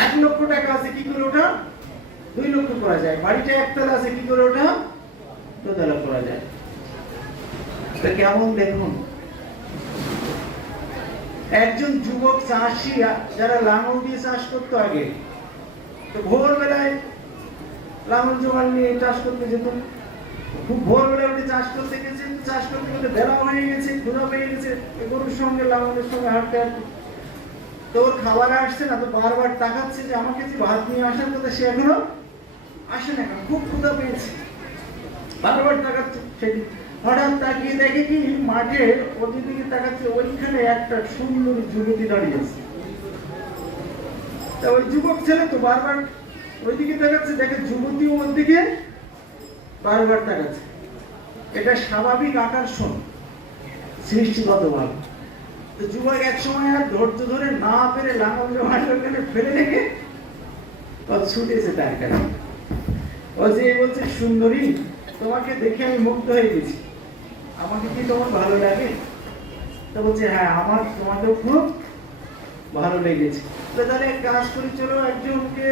1 লক্ষ টাকা আছে, কি করে ওটা 2 লক্ষ করা যায়? বাড়িটা একতলা আছে, কি করে ওটা 2 তলা করা যায়? তা কেমন দেখুন, একজন যুবক চাষি, যারা লাঙল দিয়ে চাষ করতো আগে, তো ভোরবেলায় লাঙল জোয়াল নিয়ে চাষ করতে যেত। খুব ভোরবেলায় উঠে চাষ করতে গেছে, চাষ করতে করতে বেলা হয়ে গেছে, ক্ষুধা পেয়ে গেছে, গরুর সঙ্গে লাঙলের সঙ্গে হাঁটতে হাঁটতে। তো ওর খাবার আসছে না, তো বারবার তাকাচ্ছে যে আমাকে যে ভাত নিয়ে আসার কথা, সে এখনো আসে না, খুব ক্ষুধা পেয়েছে, বারবার তাকাচ্ছে সেদিন। হঠাৎ তাকিয়ে দেখে কি, মাঠে ওদের দিকে তাকাচ্ছে, ওইখানে একটা সুন্দর যুবতী দাঁড়িয়ে আছে। তা ওই যুবক ছেলে তো বারবার ওইদিকে তাকাচ্ছে, দেখে যুবতী ওর দিকে বারবার তাকাচ্ছে। এটা স্বাভাবিক আকর্ষণ সৃষ্টিগতভাবে। তো যুবক এক সময় আর ধৈর্য ধরে না পেরে লাঙল জমাটা ওখানে ফেলে রেখে ছুটেছে তার কাছে। ও যে বলছে, সুন্দরী তোমাকে দেখে আমি মুগ্ধ হয়ে গেছি, আমাকে কি তোমার ভালো লাগে? তো বলছে, হ্যাঁ আমার তোমাকেও খুব ভালো লেগেছে। তো তাহলে এক কাজ করি, চলো একজনকে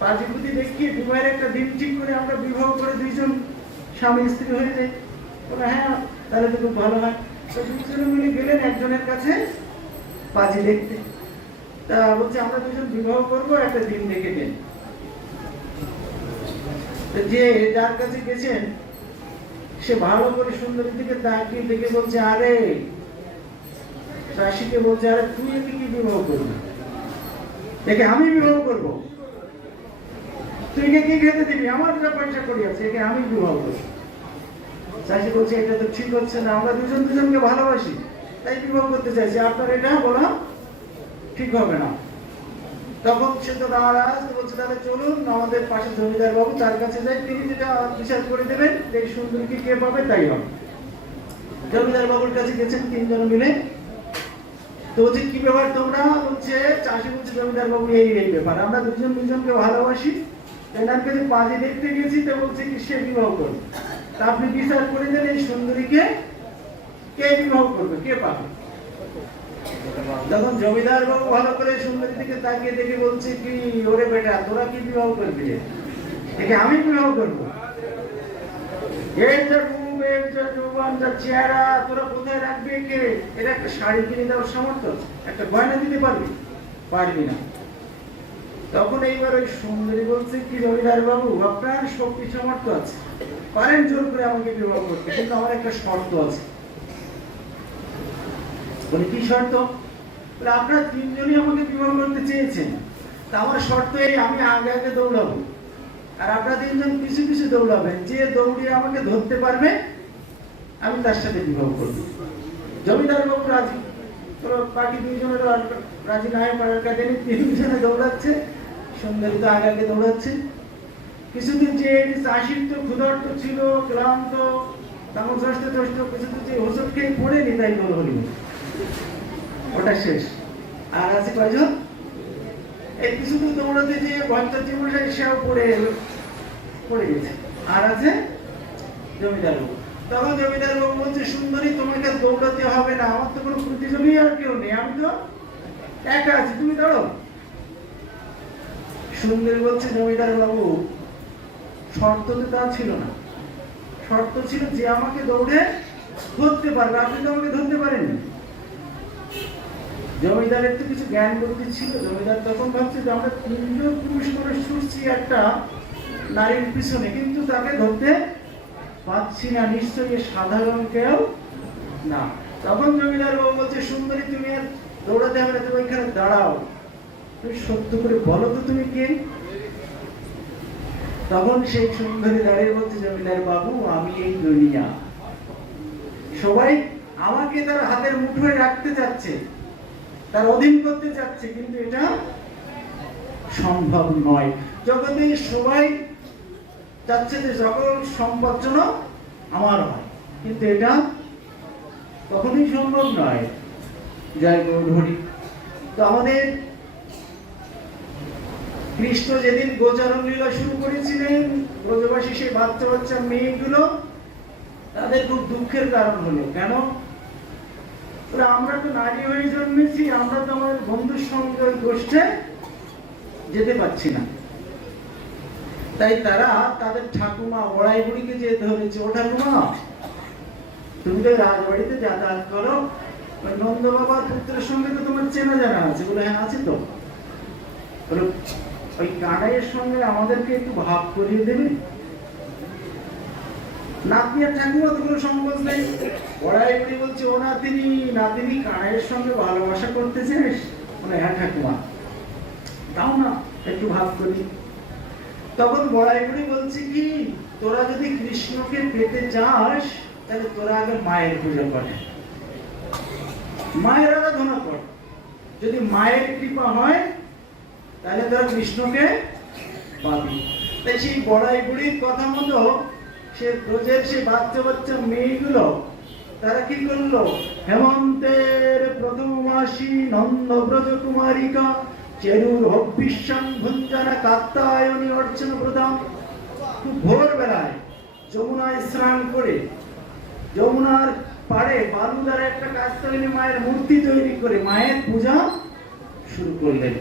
পাজিপুতি দেখিয়ে বিবাহের একটা দিন ঠিক করে আমরা বিবাহ করে 2জন স্বামী স্ত্রী হয়ে যাই। বলে হ্যাঁ, তাহলে তো খুব ভালো হয়। তো 2জনে মিলে গেলেন একজনের কাছে পাজি দেখতে। তা বলছে, আমরা 2জন বিবাহ করবো, একটা দিন দেখে দেন। যে যার কাছে গেছেন সে ভালো করে সুন্দরীর দিকে তাকিয়ে দেখে বলছে, আরে চাষিকে বলছে, আরে তুই একে কি বিবাহ করবি? দেখে আমি বিবাহ করবো? তুই একে কি খেতে দিবি? আমার যা পয়সা করি আছে, একে আমি বিবাহ করবো। চাষি বলছে, এটা তো ঠিক হচ্ছে না, আমরা 2জন 2জনকে ভালোবাসি, তাই বিবাহ করতে চাইছে, আপনার এটা বলা ঠিক হবে না। তখন সে তো নারাজ, বলছে তাহলে চলুন আমাদের পাশে জমিদার বাবু, তার কাছে যাই, তিনি যেটা বিচার করে দেবেন যে এই সুন্দরীকে কে পাবে তাই হবে। জমিদার বাবুর কাছে গেছেন তিনজন মিলে। তো বলছে কি ব্যাপার তোমরা? বলছে চাষি বলছে জমিদার বাবু এই এই ব্যাপার, আমরা দুজন দুজনকে ভালোবাসি, এনার কাছে পাজি দেখতে গেছি, তো বলছে কি সে বিবাহ করবে। তা আপনি বিচার করে দেন এই সুন্দরীকে কে বিবাহ করবে, কে পাবে। তখন জমিদার বাবু ভালো করে সুন্দরী দিকে তাকিয়ে দেখে বলছে কি, ওরে বেটা তোরা কি বিবাহ করবি? দেখে আমি বিবাহ করবো? এর যা রূপ, এর যা যৌবন, যা চেহারা, তোরা কোথায় রাখবি একে? এর একটা শাড়ি কিনে দেওয়ার সামর্থ্য, একটা গয়না দিতে পারবি? পারবি না। তখন এইবার ওই সুন্দরী বলছে কি, জমিদার বাবু আপনার শক্তি সামর্থ্য আছে, পারেন জোর করে আমাকে বিবাহ করতে, কিন্তু আমার একটা শর্ত আছে। বলে কি শর্ত? বলে আপনারা তিনজনই আমাকে বিবাহ করতে চেয়েছেন, তা আমার শর্ত এই, আমি আগে আগে দৌড়াবো আর আপনারা তিনজন পিছু পিছু দৌড়াবেন, যে দৌড়িয়ে আমাকে ধরতে পারবে আমি তার সাথে বিবাহ করবো। জমিদার বাবু রাজি, তো বাকি দুইজনের রাজি না হয়ে পাড়ার কাছে তিনজনে দৌড়াচ্ছে, সুন্দরী তো আগে আগে দৌড়াচ্ছে। কিছুদিন যে চাষির তো ক্ষুধার্ত ছিল, ক্লান্ত, তামস কিছুদিন যে ওষুধ খেয়ে পড়েনি, তাই হলি ওটা শেষ। আর আছে কয়জন? এই কিছুদিন দৌড়াতে যে ভট্টাচার্য মশাই সেও পড়ে গেছে। আর আছে জমিদার বাবু। তখন জমিদার বাবু বলছে সুন্দরী তোমাকে দৌড়াতে হবে না, আমার তো কোনো প্রতিযোগী আর কেউ নেই, আমি তো একা আছি, তুমি দৌড়ো। সুন্দরী বলছে জমিদার বাবু শর্ত তো তা ছিল না, শর্ত ছিল যে আমাকে দৌড়ে ধরতে পারবে, আপনি তো আমাকে ধরতে পারেননি। জমিদারের তো কিছু জ্ঞান বুদ্ধি ছিল, জমিদার তখন ভাবছে যে আমরা তিনজন পুরুষ করে ছুটছি একটা নারীর পিছনে, কিন্তু তাকে ধরতে পাচ্ছি না, নিশ্চয়ই সাধারণ কেউ না। তখন জমিদার বাবু বলছে সুন্দরী তুমি আর দৌড়াতে হবে না, তুমি ওইখানে দাঁড়াও, তুমি সত্য করে বলো তো তুমি কে? তখন সেই সুন্দরী দাঁড়িয়ে বলছে জমিদার বাবু আমি এই দুনিয়া, সবাই আমাকে তার হাতের মুঠোয় রাখতে চাচ্ছে, তার অধীন করতে চাচ্ছে, কিন্তু এটা সম্ভব নয়। জগতে সবাই চাচ্ছে যে সকল সম্পদ যেন আমার হয়, কিন্তু এটা কখনোই সম্ভব নয়। যাই ধরি তো আমাদের কৃষ্ণ যেদিন গোচারণ লীলা শুরু করেছিলেন, ব্রজবাসী সেই বাচ্চা বাচ্চা মেয়েগুলো তাদের খুব দুঃখের কারণ হলো। কেন? আমরা তো নারী হয়ে জন্মেছি, আমরা তো আমাদের বন্ধুর সঙ্গে ওই গোষ্ঠে যেতে পারছি না, তাই তারা তাদের ঠাকুমা বড়াই বুড়িকে যে ধরেছে, ও ঠাকুমা তুমি তো রাজবাড়িতে যাতায়াত করো, নন্দ বাবার পুত্রের সঙ্গে তো তোমার চেনা জানা আছে। বলে হ্যাঁ আছে তো। ওই কানাইয়ের সঙ্গে আমাদেরকে একটু ভাব করিয়ে দেবে। নাতনি আর ঠাকুমা তো কোনো সংকোচ নেই, বড়াই বুড়ি বলছে ও নাতিনি কানাইয়ের সঙ্গে ভালোবাসা করতে চাস? বলে হ্যাঁ ঠাকুমা, তাও না একটু ভাব করি। তখন বড়াই বুড়ি বলছে কি, তোরা যদি কৃষ্ণকে পেতে চাস তাহলে তোরা আগে মায়ের পূজা করে, মায়ের আরাধনা কর, যদি মায়ের কৃপা হয় তাহলে তোরা কৃষ্ণকে পাবি। তাই সেই বড়াই বুড়ির কথা মতো সে ব্রজের সে বাচ্চা বাচ্চা মেয়েগুলো তারা কি করলো, হেমন্তের প্রথম মাসী নন্দ ব্রজ কুমারিকা চেরুর হব্বিষ্যাং ভুঞ্জানা কাত্তায়নী অর্চনা প্রদান, খুব ভোরবেলায় যমুনায় স্নান করে যমুনার পাড়ে বালু দ্বারা একটা কাত্তায়নী মায়ের মূর্তি তৈরি করে মায়ের পূজা শুরু করলেন।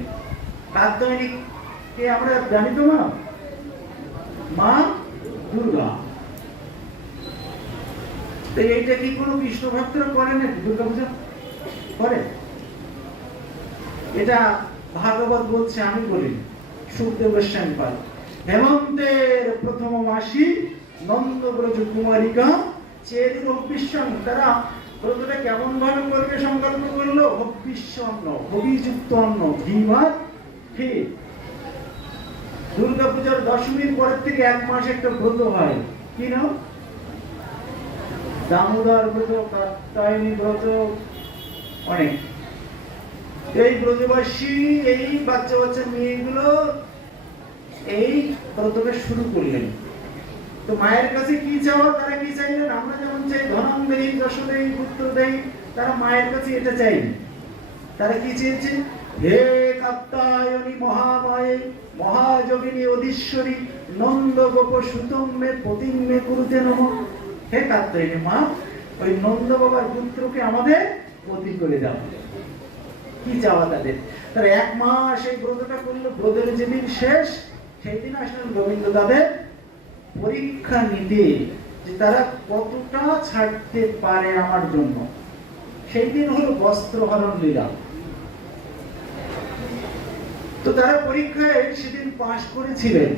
কাত্তায়নী কে আমরা জানি তো, মা দুর্গা। তো এইটা কি কোনো কৃষ্ণ ভক্তরা করে নাকি দুর্গা পূজা করে? এটা ভাগবত বলছে, আমি বলি সুখদেব গোস্বামী পাল। হেমন্তের প্রথম মাসী নন্দ ব্রজ কুমারিকা চেরুর হব্বিষ্যাং, তারা ব্রতটা কেমন ভাবে করবে সংকল্প করলো, হব্বিষ্য অন্ন, হবিযুক্ত অন্ন, ঘি ভাত খেয়ে। দুর্গা পূজার দশমীর পরের থেকে এক মাস একটা ব্রত হয়, কি নাম? দামোদর ব্রত, কাত্যায়নী ব্রত, অনেক। এই ব্রজবাসী এই বাচ্চা বাচ্চা মেয়েগুলো এই ব্রতটা শুরু করলেন। তো মায়ের কাছে কি চাওয়া, তারা কি চাইলেন? আমরা যেমন চাই ধনম দেই, যশ দেই, পুত্র দেই, তারা মায়ের কাছে এটা চাইনি। তারা কি চেয়েছে? হে কাত্যায়নী মহামায়ে মহাযোগিনী অধীশ্বরী নন্দ গোপ সুতম্মে পতিম্মে কুরুতে নমঃ। হে কাত্যায়নী মা, ওই নন্দ বাবার পুত্রকে আমাদের পতি করে দাও। কি চাওয়া তাদের? তারা 1 মাস এই ব্রতটা করলো। ব্রতের যেদিন শেষ সেই দিন আসলেন গোবিন্দ তাদের পরীক্ষা নিতে, যে তারা কতটা ছাড়তে পারে আমার জন্য। সেই দিন হলো বস্ত্রহরণ লীলা। তো তারা পরীক্ষায় সেদিন পাশ করেছিলেন।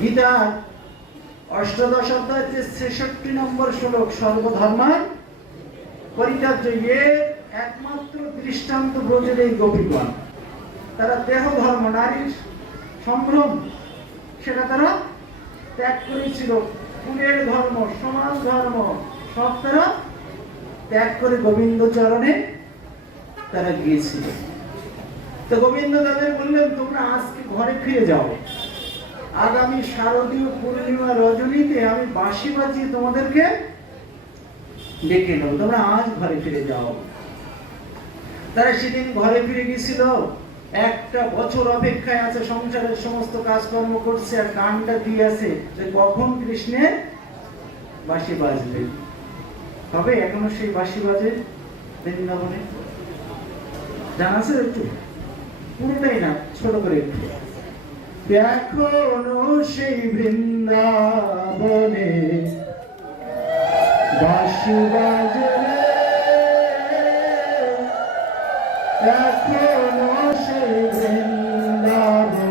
গীতার অষ্টাদশ অধ্যায় ৬৬ নম্বর শ্লোক, সর্বধর্মান পরিত্যাজ্য, এর একমাত্র দৃষ্টান্ত ব্রজের এই গোপীগণ। তারা দেহ ধর্ম, নারীর সম্ভ্রম, সেটা তারা ত্যাগ করেছিল। কুলের ধর্ম, সমাজ ধর্ম সব তারা ত্যাগ করে গোবিন্দ চরণে তারা গিয়েছিল। তো গোবিন্দ তাদের বললেন, তোমরা আজকে ঘরে ফিরে যাও। আগামী শারদীয় পূর্ণিমা রজনীতে আমি বাঁশি বাজিয়ে তোমাদেরকে ডেকে নেব, তোমরা আজ ঘরে ফিরে যাও। তারা সেদিন ঘরে ফিরে গিয়েছিল। 1টা বছর অপেক্ষায় আছে, সংসারের সমস্ত কাজকর্ম করছে আর কানটা দিয়ে আছে যে কখন কৃষ্ণের বাঁশি বাজবে। তবে এখনো সেই বাঁশি বাজে বৃন্দাবনে, জানা আছে একটু? পুরোটাই না, ছোট করে একটু। এখনো সেই বৃন্দাবনে বাঁশি বাজে, এখনো সেই বৃন্দাবনে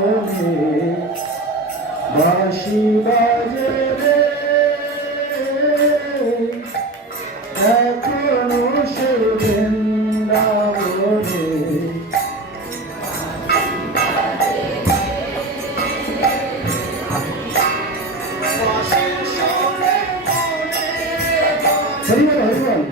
বাঁশি বাজে, এখনো সেই বৃন্দাবনে। হরিবল হরিবল।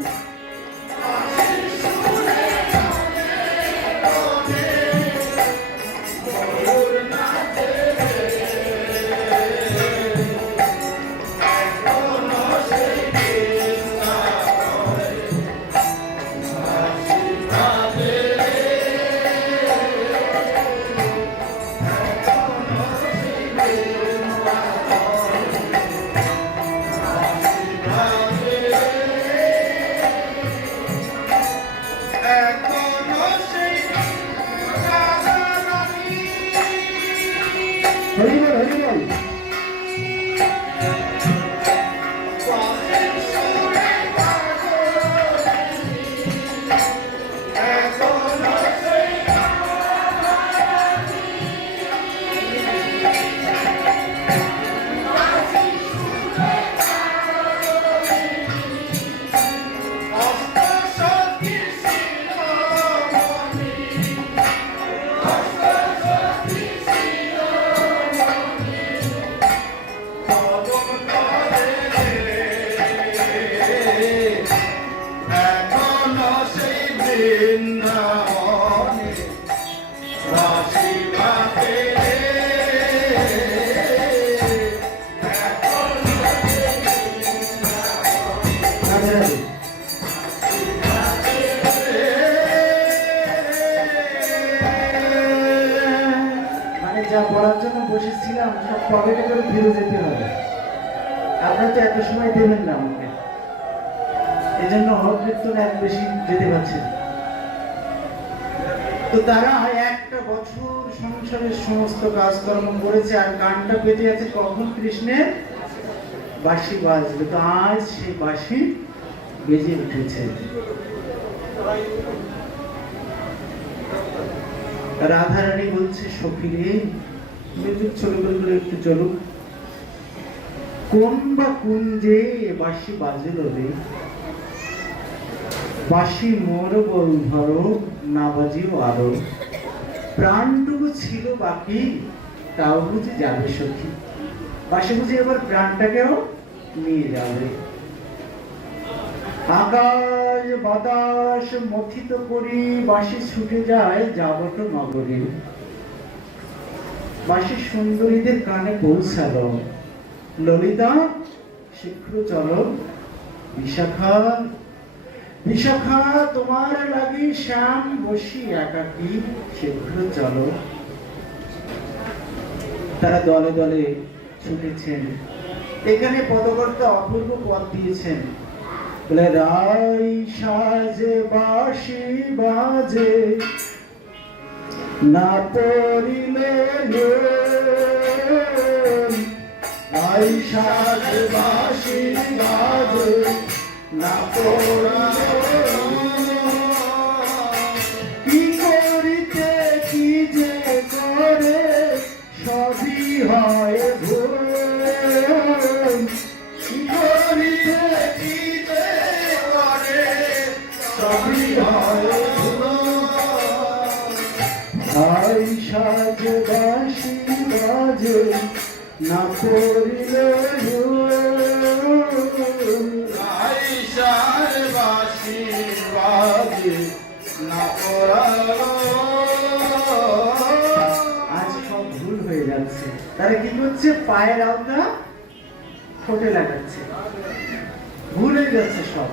হরিবল হরিবল। যা বলার জন্য বসেছিলাম সব পকেটে করে ফিরে যেতে হবে। আপনারা তো এত সময় দেবেন না আমাকে, এই জন্য কীর্তন এত বেশি যেতে পারছে। তো তারা 1টা বছর সংসারের সমস্ত কাজকর্ম করেছে আর কানটা পেতে আছে কখন কৃষ্ণের বাঁশি বাজবে। তো আজ সেই বাঁশি বেজে উঠেছে। রাধারানী বলছে, সখীরে মিউজিক ছোট করে একটু চলুক। কোন বা কুঞ্জে বাঁশি বাজিল রে, বাঁশি মোর বল ধরো না বাজিও আরো, প্রাণটুকু ছিল বাকি তাও বুঝি যাবে সখী। বাঁশি বুঝি এবার প্রাণটাকেও নিয়ে যাবে। আকাশ বাতাস মথিত করি বাঁশি ছুটে যায় যাবত নগরী। বাঁশি সুন্দরীদের কানে পৌঁছালো, ললিতা শীঘ্র চলো, বিশাখা বিশাখা তোমার লাগি শ্যাম বসি একাকী, শীঘ্র চলো। তারা দলে দলে ছুটেছেন। এখানে পদকর্তা অপূর্ব পদ দিয়েছেন, বলে রাই সাজে বাঁশি বাজে না পড়িলে রাই সাজে বাঁশি বাজে না পড়িলে কি করিতে কি যে করে সবই হয় ভুল। কি করিতে কি যে করে সবই হয় ভুল। আই সাজে বাঁশি বাজে না পড়িলে আজ সব ভুল হয়ে যাচ্ছে। তারা কি করছে? পায়ের আলতা ঠোঁটে লাগাচ্ছে, ভুল হয়ে যাচ্ছে সব।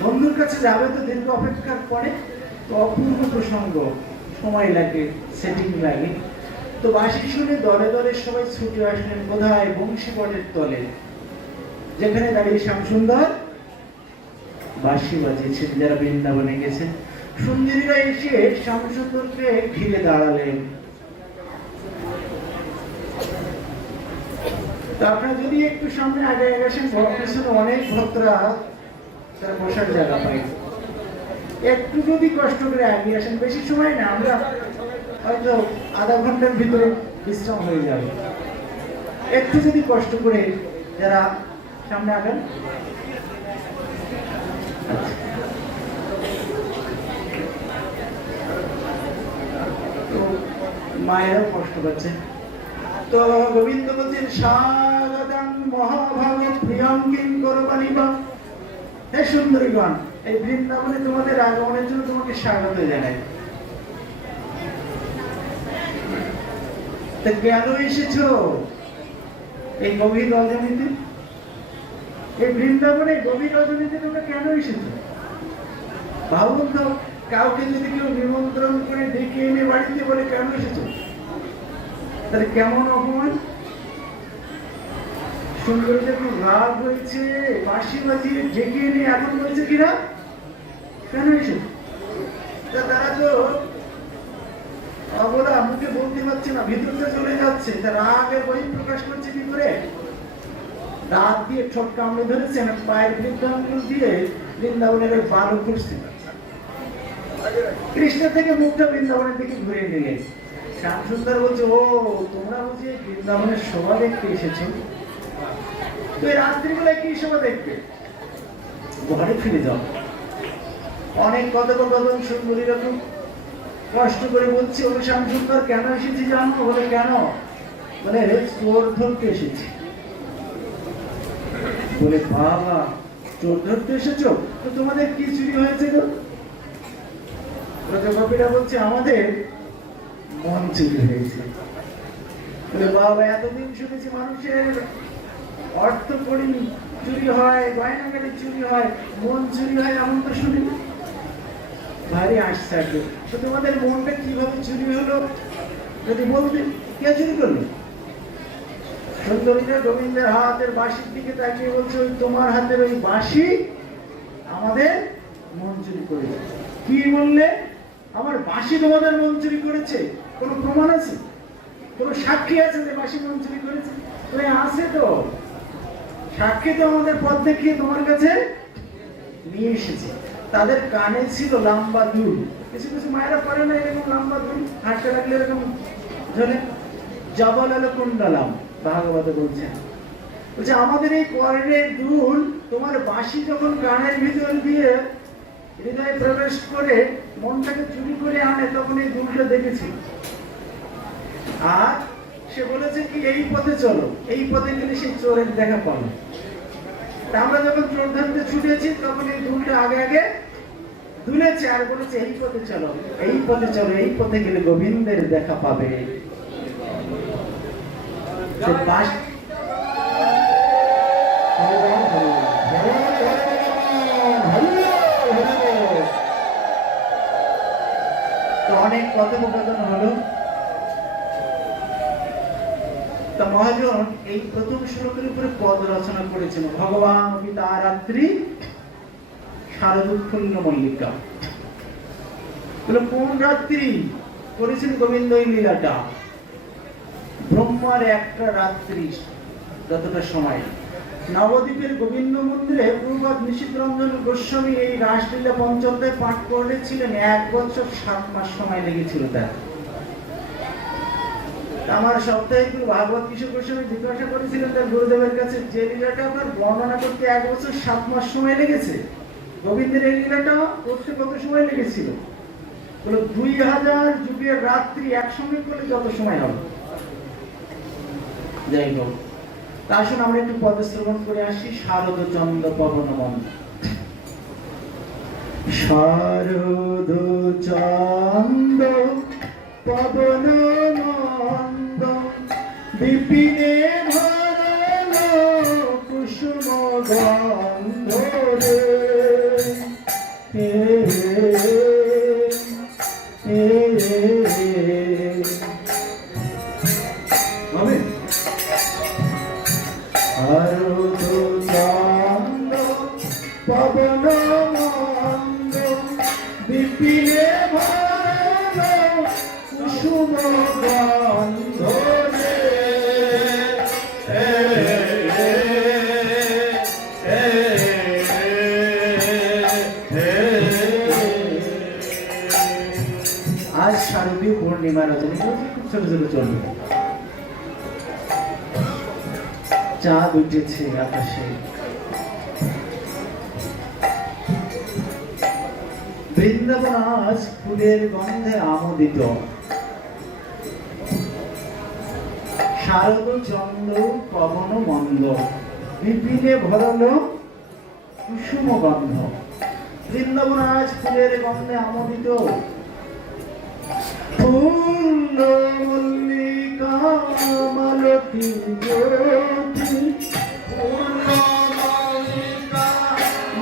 বন্ধুর কাছে যাবে তো দীর্ঘ অপেক্ষার পরে, তো অপূর্ব প্রসঙ্গ, সময় লাগে, সেটিং লাগে। তো বাঁশি শুনে দলে দলে সবাই ছুটে আসলেন কোথায়? বংশীবনের তলে, যেখানে দাঁড়িয়ে শ্যামসুন্দর বাঁশি বাজিয়েছেন। যারা বৃন্দাবনে গেছেন, সুন্দরীরা এসে শ্যামসুন্দরকে ঘিরে দাঁড়ালেন। তো আপনারা যদি একটু সামনে আগে আসেন, পিছনে অনেক ভক্তরা তারা বসার জায়গা পায়। একটু যদি কষ্ট করে আগে আসেন, বেশি সময় না, আমরা হয়তো আধা ঘন্টার ভিতরে বিশ্রাম হয়ে যাবে। একটু যদি কষ্ট করে যারা সামনে আগান। তো মায়েরাও কষ্ট পাচ্ছে। তো গোবিন্দ বলছেন স্বাগতং মহাভাগ প্রিয়ং কিং করবানিবা। হে সুন্দরীগণ, এই বৃন্দাবনে তোমাদের আগমনের জন্য তোমাকে স্বাগত জানাই। তা কেন এসেছো এই গভীর রজনীতে? এই বৃন্দাবনে গভীর রজনীতে তোমরা কেন এসেছো? ভাবুন তো, কাউকে যদি কেউ নিমন্ত্রণ করে ডেকে এনে বাড়িতে বলে কেন এসেছো, তাহলে কেমন অপমান। সুন্দরীদের খুব রাগ হয়েছে, বাঁশি বাজিয়ে ডেকে এনে এখন বলছে কিনা কেন এসেছো। তারা তো অবলা, মুখে বলতে পারছে না, ভিতরটা চলে যাচ্ছে। তারা রাগে বই প্রকাশ করছে কি করে? দাঁত দিয়ে ঠোঁট কামড়ে ধরেছেন, পায়ের বৃদ্ধাঙ্গুল দিয়ে বৃন্দাবনের ওই বালু করছে। কৃষ্ণ থেকে মুখটা বৃন্দাবনের দিকে ঘুরে নিলেন। শ্যামসুন্দর বলছে, ও তোমরা বুঝি বৃন্দাবনের শোভা দেখতে এসেছো? তো এই রাত্রিবেলায় কি শোভা দেখবে? ঘরে ফিরে যাও। অনেক কথোপকথন সুন্দরী রকম কষ্ট করে বলছে, ও শ্যামসুন্দর কেন এসেছি জানো? বলে কেন? বলে চোর ধরতে এসেছি। বলে বাবা, চোর ধরতে এসেছো? তো তোমাদের কি চুরি হয়েছে গো? ব্রজগোপীরা বলছে আমাদের মন চুরি হয়েছে। বলে বাবা, এতদিন শুনেছি মানুষের অর্থ করি চুরি হয়, গয়নাগাড়ি চুরি হয়, মন চুরি হয়, এমন তো শুনিনি। ভারী আশ্চর্য। তো তোমাদের মনটা কিভাবে চুরি হলো যদি বলতে, কে চুরি করলো? সুন্দরীরা গোবিন্দের হাতের বাঁশির দিকে তাকিয়ে বলছে, ওই তোমার হাতের ওই বাঁশি আমাদের মন চুরি করেছে। কি বললে? আমার বাঁশি তোমাদের মন চুরি করেছে? কোনো প্রমাণ আছে? কোনো সাক্ষী আছে যে বাঁশি মন চুরি করেছে? আছে তো, সাক্ষী তো আমাদের পথ দেখিয়ে তোমার কাছে নিয়ে এসেছে। তাদের কানে ছিল লম্বা দুল। কিছু কিছু মায়েরা পরে না এরকম লম্বা দুল, হাঁটতে লাগলে এরকম ঝোলে। জবল আলো কুণ্ডলাম, ভাগবত বলছেন। বলছে আমাদের এই কর্ণের দুল তোমার বাঁশি যখন কানের ভিতর দিয়ে হৃদয়ে প্রবেশ করে মনটাকে চুরি করে আনে, তখন এই দুলটা দেখেছি। আর সে বলেছে কি এই পথে চলো, এই পথে গেলে সেই চোরের দেখা পাবে। তা আমরা যখন চোর ধরতে ছুটেছি তখন এই দুলটা আগে আগে দুলেছে আর বলেছে এই পথে চলো, এই পথে চলো, এই পথে গেলে গোবিন্দের দেখা পাবে। সে পাশ তো অনেক কথোপকথন হলো। তা মহাজন এই প্রথম শ্লোকের উপরে পদ রচনা করেছেন ভগবান পিতা রাত্রি শারদোৎফুল্ল মল্লিকা। কোন রাত্রি করেছেন গোবিন্দ এই লীলাটা? ব্রহ্মার একটা রাত্রি যতটা সময়। নবদ্বীপের গোবিন্দ মন্দিরে প্রভুপাদ নিশীথ রঞ্জন গোস্বামী এই রাসলীলা পঞ্চমটায় পাঠ করেছিলেন 1 বছর 7 মাস সময় লেগেছিল তার। আমার সাপ্তাহিক ভাগবত কিশোর গোস্বামী জিজ্ঞাসা করেছিলেন তার গুরুদেবের কাছে যে লীলাটা আপনার বর্ণনা করতে 1 বছর 7 মাস সময় লেগেছে, গোবিন্দের এই লীলাটা করতে কত সময় লেগেছিল? বলে 2000 যুগের রাত্রি একসঙ্গে করলে যত সময় হবে। যাই হোক, তা আসুন আমরা একটু পদশ্রবণ করে আসি। শারদ চন্দ্র পবন মন্দ, শারদ চন্দ্র পবন মন্দ, বিপিনে ভরলো কুসুম গন্ধ রে, শারদ চন্দ্র পবন মন্দ, বিপিনে ভরলো কুসুম গন্ধ রে। আজ শারদীয় পূর্ণিমা রজনী খুব ছোট ছোট চলবে। চাঁদ উঠেছে আকাশে, বৃন্দাবন আজ ফুলের গন্ধে আমোদিত। শারদ চন্দ্র পবন মন্দ, বিপিনে ভরলো কুসুম গন্ধ। বৃন্দাবন আজ ফুলের গন্ধে আমোদিত। ফুল মল্লিকা মালতী জ্যোতি, ফুল মল্লিকা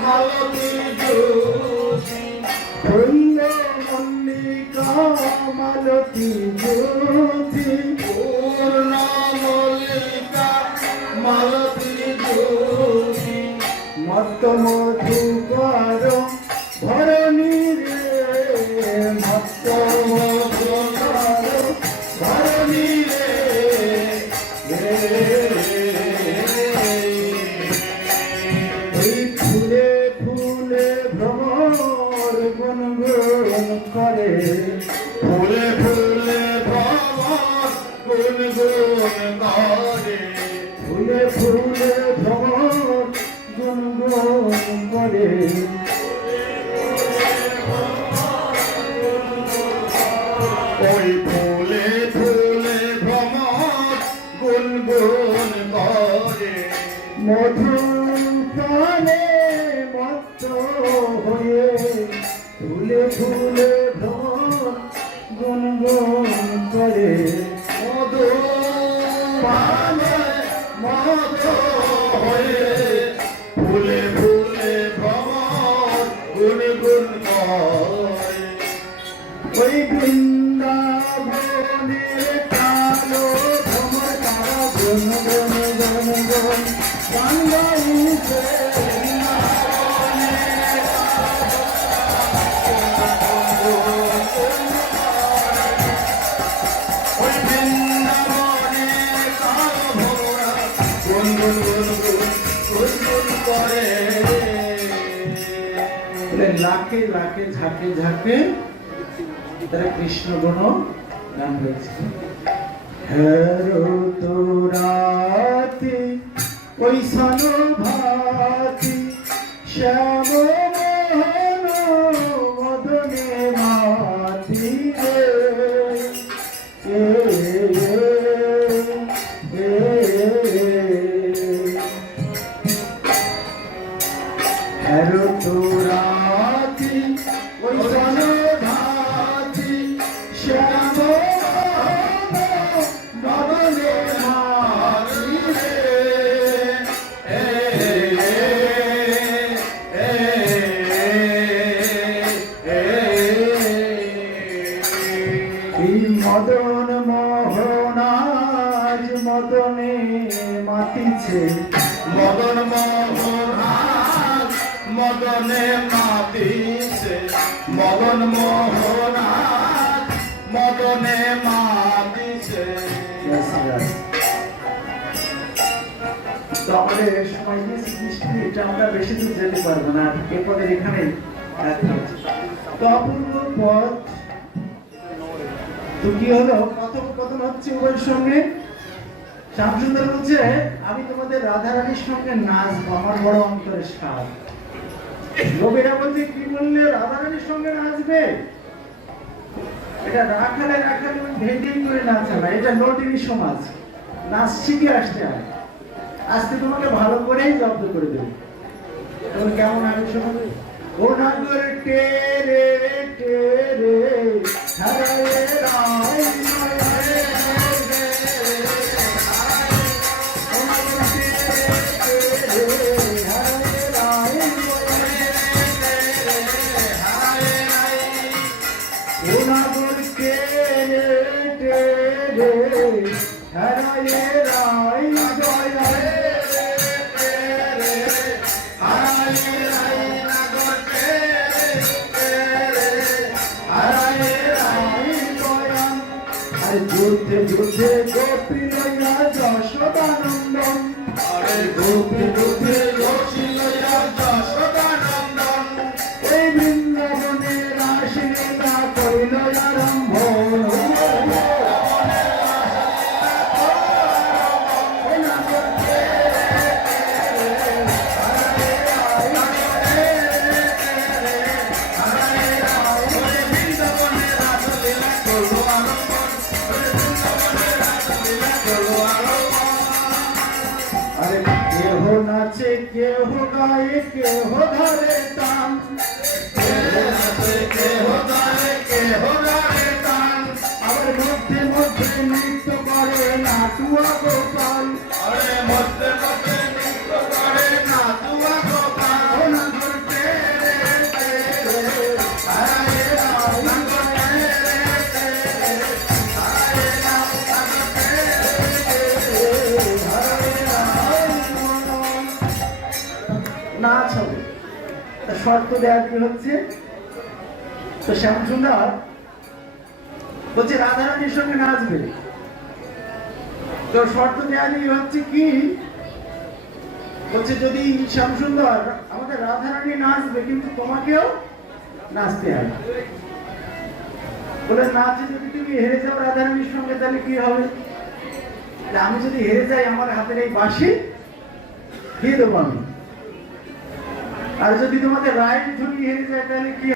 মালতী জ্যোতি, ফুল মল্লিকা মালতী জ্যোতি, ফুল মল্লিকা মালতী জ্যোতি, মত্ত মধুকর ধরণী রে, মত্ত মধুকর ধরণী রে। এই ফুলে ফুলে ভ্রমর গুনগুন করে, ফুলে ফুলে ভ্রমর গুনগুন করে, ফুলে ফুলে ভ্রমর গুনগুন করে। ওই ফুলে ফুলে ভ্রমর গুনগুন করে, মধু পানে মত্ত হয়ে, ফুলে ফুলে ভ্রমর গুনগুন করে, মধু পানে মত্ত হয়ে, ফুলে ফুলে ভ্রমর গুনগুন করে। ওই বৃন্দাবনের কালো ভ্রমর তারা গুন গুন গুন গুন গান গাইছে। ওই বৃন্দাবনের কালো ভ্রমর গুন গুন গুন গুন গুন গুন করে। লাখে লাখে ঝাঁকে ঝাঁকে তারা কৃষ্ণ গুণ গান হয়েছে। হেরো তোরাতি কৈসন ভাতি, শ্যাম মোহন মদনে মাতি রে, এই মদন মোহনাজ মদনে মাতিছে, মদন মোহনাজ মদনে মাতিছে, মদন মোহনাজ মদনে মাতিছে। তো আমাদের সময় বৃষ্টি, এটা আমরা বেশি দূর যেতে পারবো না, এ পদের এখানে তো অপূর্ব পথ। তো কি হলো, কথোপকথন হচ্ছে ওর সঙ্গে। শ্যামসুন্দর বলছে আমি তোমাদের রাধারানীর সঙ্গে নাচবো, আমার বড় অন্তরের স্বাদ। লোকেরা বলছে কি বললে, রাধারানীর সঙ্গে নাচবে? এটা রাখালে ভেঙেই করে নাচে না, এটা নটিনী সমাজ, নাচ শিখে আসতে হয়। আজকে তোমাকে ভালো করেই জব্দ করে দেবো। এখন কেমন আগে শোনাবে? ও নাগর টেরে টেরে হারায়ে রায় মায়ারে রে, ও নাগর টেরে টেরে হারায়ে রায় মায়ারে রে, হারায়ে রায়। ও নাগর টেরে টেরে হারায়ে রায় জয় রে। যুদ্ধে যুদ্ধে গোপী লইয়া যশোদানন্দন, আরে যুদ্ধে যুদ্ধে গোপী লইয়া যশোদানন্দন, এই বৃন্দাবনে রাসলীলা করিল আরম্ভ। আরে কেহ নাচে কেহ গায়ে কেহ ধরে তান, আবার মধ্যে মধ্যে নৃত্য করে নাটুয়া গোপাল। ও নাগর টেরে টেরে হারায়ে রায় নাচ হবে। শর্ত দেওয়া কি হচ্ছে, তো শ্যামসুন্দর বলছে রাধারানীর সঙ্গে নাচবে। তো শর্ত দেওয়া হচ্ছে কি, বলছে যদি শ্যামসুন্দর আমাদের রাধারানী নাচবে কিন্তু তোমাকেও নাচতে হবে। বলে নাচে যদি তুমি হেরে যাও রাধারানীর সঙ্গে তাহলে কি হবে? আমি যদি হেরে যাই আমার হাতের এই বাঁশি দিয়ে দেবো আমি, আর যদি তোমাদের রায় ঝুলি হেরে যায় তাহলে কি